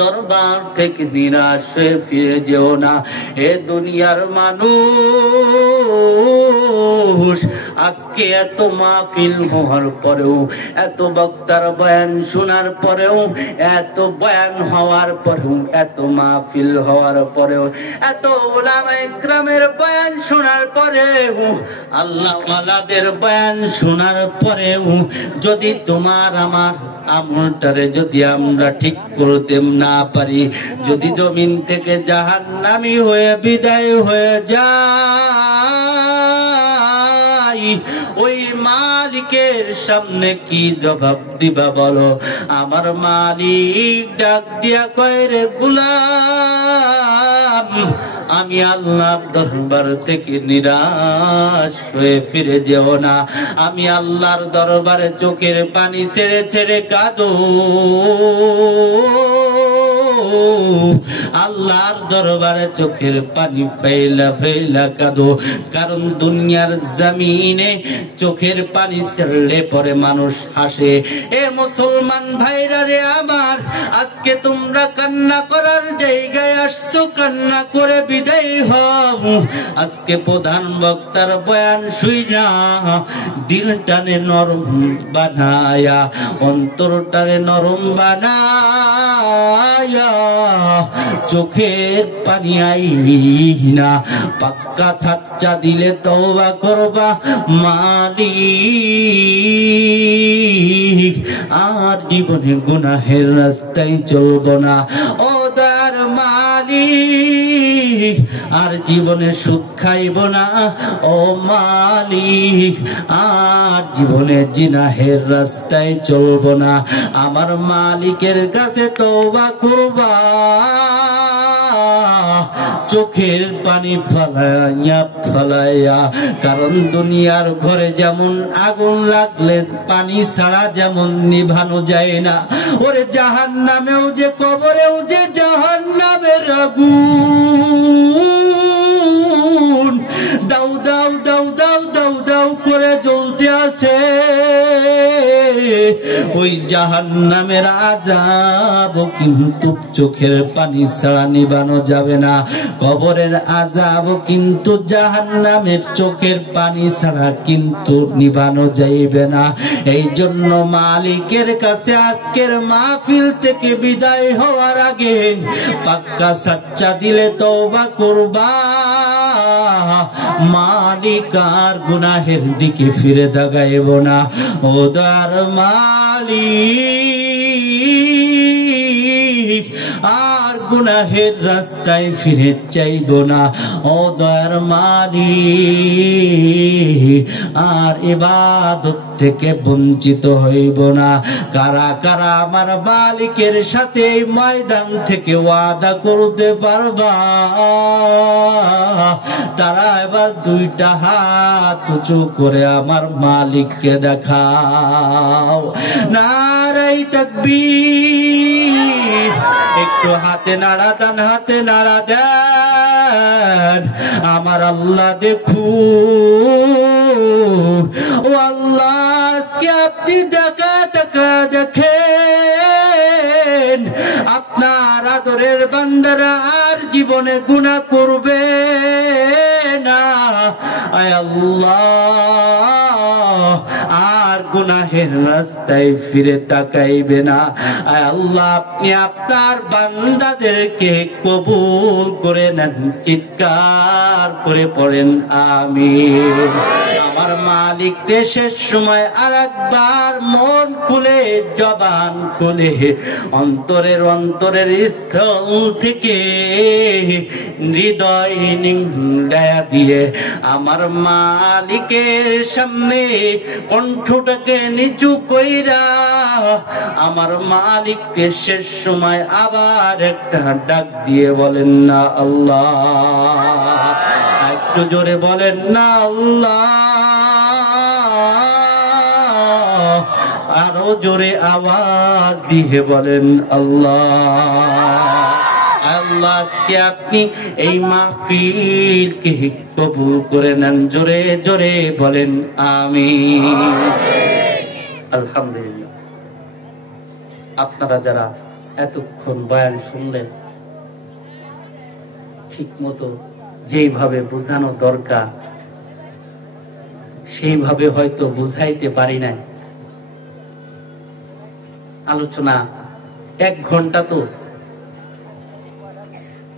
দরবার থেকে নিরাশ হয়ে ফিরে যেও না। এ দুনিয়ার মানুষ, আজকে এত মাহফিল হওয়ার পরেও, এত বক্তার বয়ান শোনার পরেও, এত বয়ান হওয়ার পরেও, এত মাহফিল হওয়ার পরেও, এত উলামায়ে ইকরামের বয়ান শোনার পরেও, আল্লাহ ওয়ালাদের বয়ান শোনার পরেও, যদি তোমার আমার আমলটারে যদি আমরা ঠিক করতে না পারি, যদি জমিন থেকে জাহান্নামী হয়ে বিদায় হয়ে যায়, ওই মালিক মালিকের সামনে কি জবাব দিবা বলো? আমার মালিক ডাক দিয়া কয়, রে গোলাম, আমি আল্লাহর দরবার থেকে নিরাশ হয়ে ফিরে যেও না। আমি আল্লাহর দরবারে চোখের পানি ছেড়ে ছেড়ে কাঁদো। আল্লাহর দরবারে চোখের পানি ফেলা ফেলা কাঁদো। কারণ দুনিয়ার জমিনে চোখের পানি ছেড়লে পরে মানুষ হাসে। এ মুসলমান ভাইরা রে আমার, আজকে তোমরা কান্না করার জায়গায় আসছো, কান্না করে বিদায় হও। আজকে প্রধান বক্তার বয়ান শুইনা দিল টানে নরম বানায়া, অন্তর টানে নরম বানায়া, চোখের পানি আইনা পাক্কা সাচ্চা দিলে তওবা করবা মালিক। আর জীবনে গুনাহের রাস্তায় চলবো না ও দয়ার মালিক। আর জীবনে সুখ খাইব না ও মালিক। আর জীবনে জিনাহের রাস্তায় চলবো না। আমার মালিকের কাছে তওবা করবা, চোখের পানি ফালাইয়া ফালাইয়া। কারণ দুনিয়ার ঘরে যেমন আগুন লাগলে পানি ছাড়া যেমন নিভানো যায় না, ওরে জাহান্নামেও যে, কবরেও যে জাহান্নামের আগুন দাউ দাউ দাউ দাউ দাউ দাউ করে জ্বলতে আছে। ওই জাহান্নামের আযাব কিন্তু চোখের পানি ছাড়া নিভানো যাবে না। কবরের আযাব কিন্তু জাহান্নামের চোখের পানি ছাড়া কিন্তু নিভানো যাইবে না। এই জন্য মালিকের কাছে আজকের মাহফিল থেকে বিদায় হওয়ার আগে পাক্কা সাচ্চা দিলে তওবা করবা। মালিক আর গুনাহের দিকে ফিরে তাকাইব না। ও দয়ার মালিক, আর গুনাহের রাস্তায় ফিরে চাইব না। ও দয়ার মালিক, আর ইবাদত থেকে বঞ্চিত হইব না। কারা কারা আমার মালিকের সাথে এই ময়দান থেকে ওয়াদা করতে পারবা? তারা এবার দুইটা হাত উঁচু করে আমার মালিককে দেখাও। নারাই তাকবীর। একটু হাতে নাড়া দেন, হাতে নাড়া দেন। আমার আল্লাহ দেখুন। ও আল্লাহ, আজকে আপনি দেখা দেখা দেখেন আপনার আদরের বান্দারা আর জীবনে গুনাহ করবে না। আয় আল্লাহ, আর গুনাহের রাস্তায় ফিরে তাকাইবে না। আয় আল্লাহ, আপনি আপনার বান্দাদেরকে কবুল করে নেন। চিৎকার করে পড়েন আমিন। আমার মালিক শেষ সময় আর একবার মন খুলে, জবান খুলে, অন্তরের অন্তরের স্থল থেকে হৃদয় নিংড়ায়া দিয়ে আমার মালিকের সামনে কণ্ঠটাকে নিচু কইরা আমার মালিককে শেষ সময় আবার একটা ডাক দিয়ে বলেন না আল্লাহ। একটু জোরে বলেন না আল্লাহ। আরো জোরে আওয়াজ দিয়ে বলেন আল্লাহ। আল্লাহ, কে আপনি এই মাহফিলকে কবুল করে নেন। জোরে জোরে বলেন আমিন। আলহামদুলিল্লাহ। আপনারা যারা এতক্ষণ বয়ান শুনলেন, ঠিক মতো যেভাবে বোঝানো দরকার সেইভাবে হয়তো বুঝাইতে পারি নাই। আলোচনা 1 ঘন্টা, তো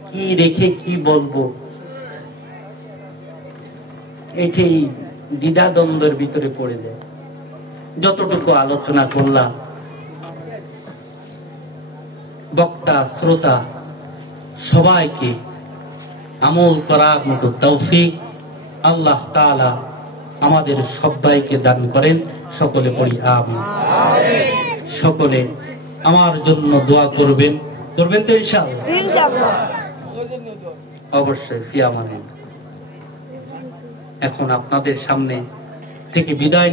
কি রেখে কি বলবো এটাই দ্বিধাদ্বন্দ্বের ভিতরে পড়ে যায়। যতটুকু আলোচনা করলাম, বক্তা শ্রোতা সবাইকে আমল করার মতো তৌফিক আল্লাহ তাআলা আমাদের সবাইকে দান করেন। সকলে পড়ি আমিন। সকলে আমার জন্য দোয়া করবেন তো ইনশাআল্লাহ? অবশ্যই। ফি আমানিল্লাহ। এখন আপনাদের সামনে থেকে বিদায়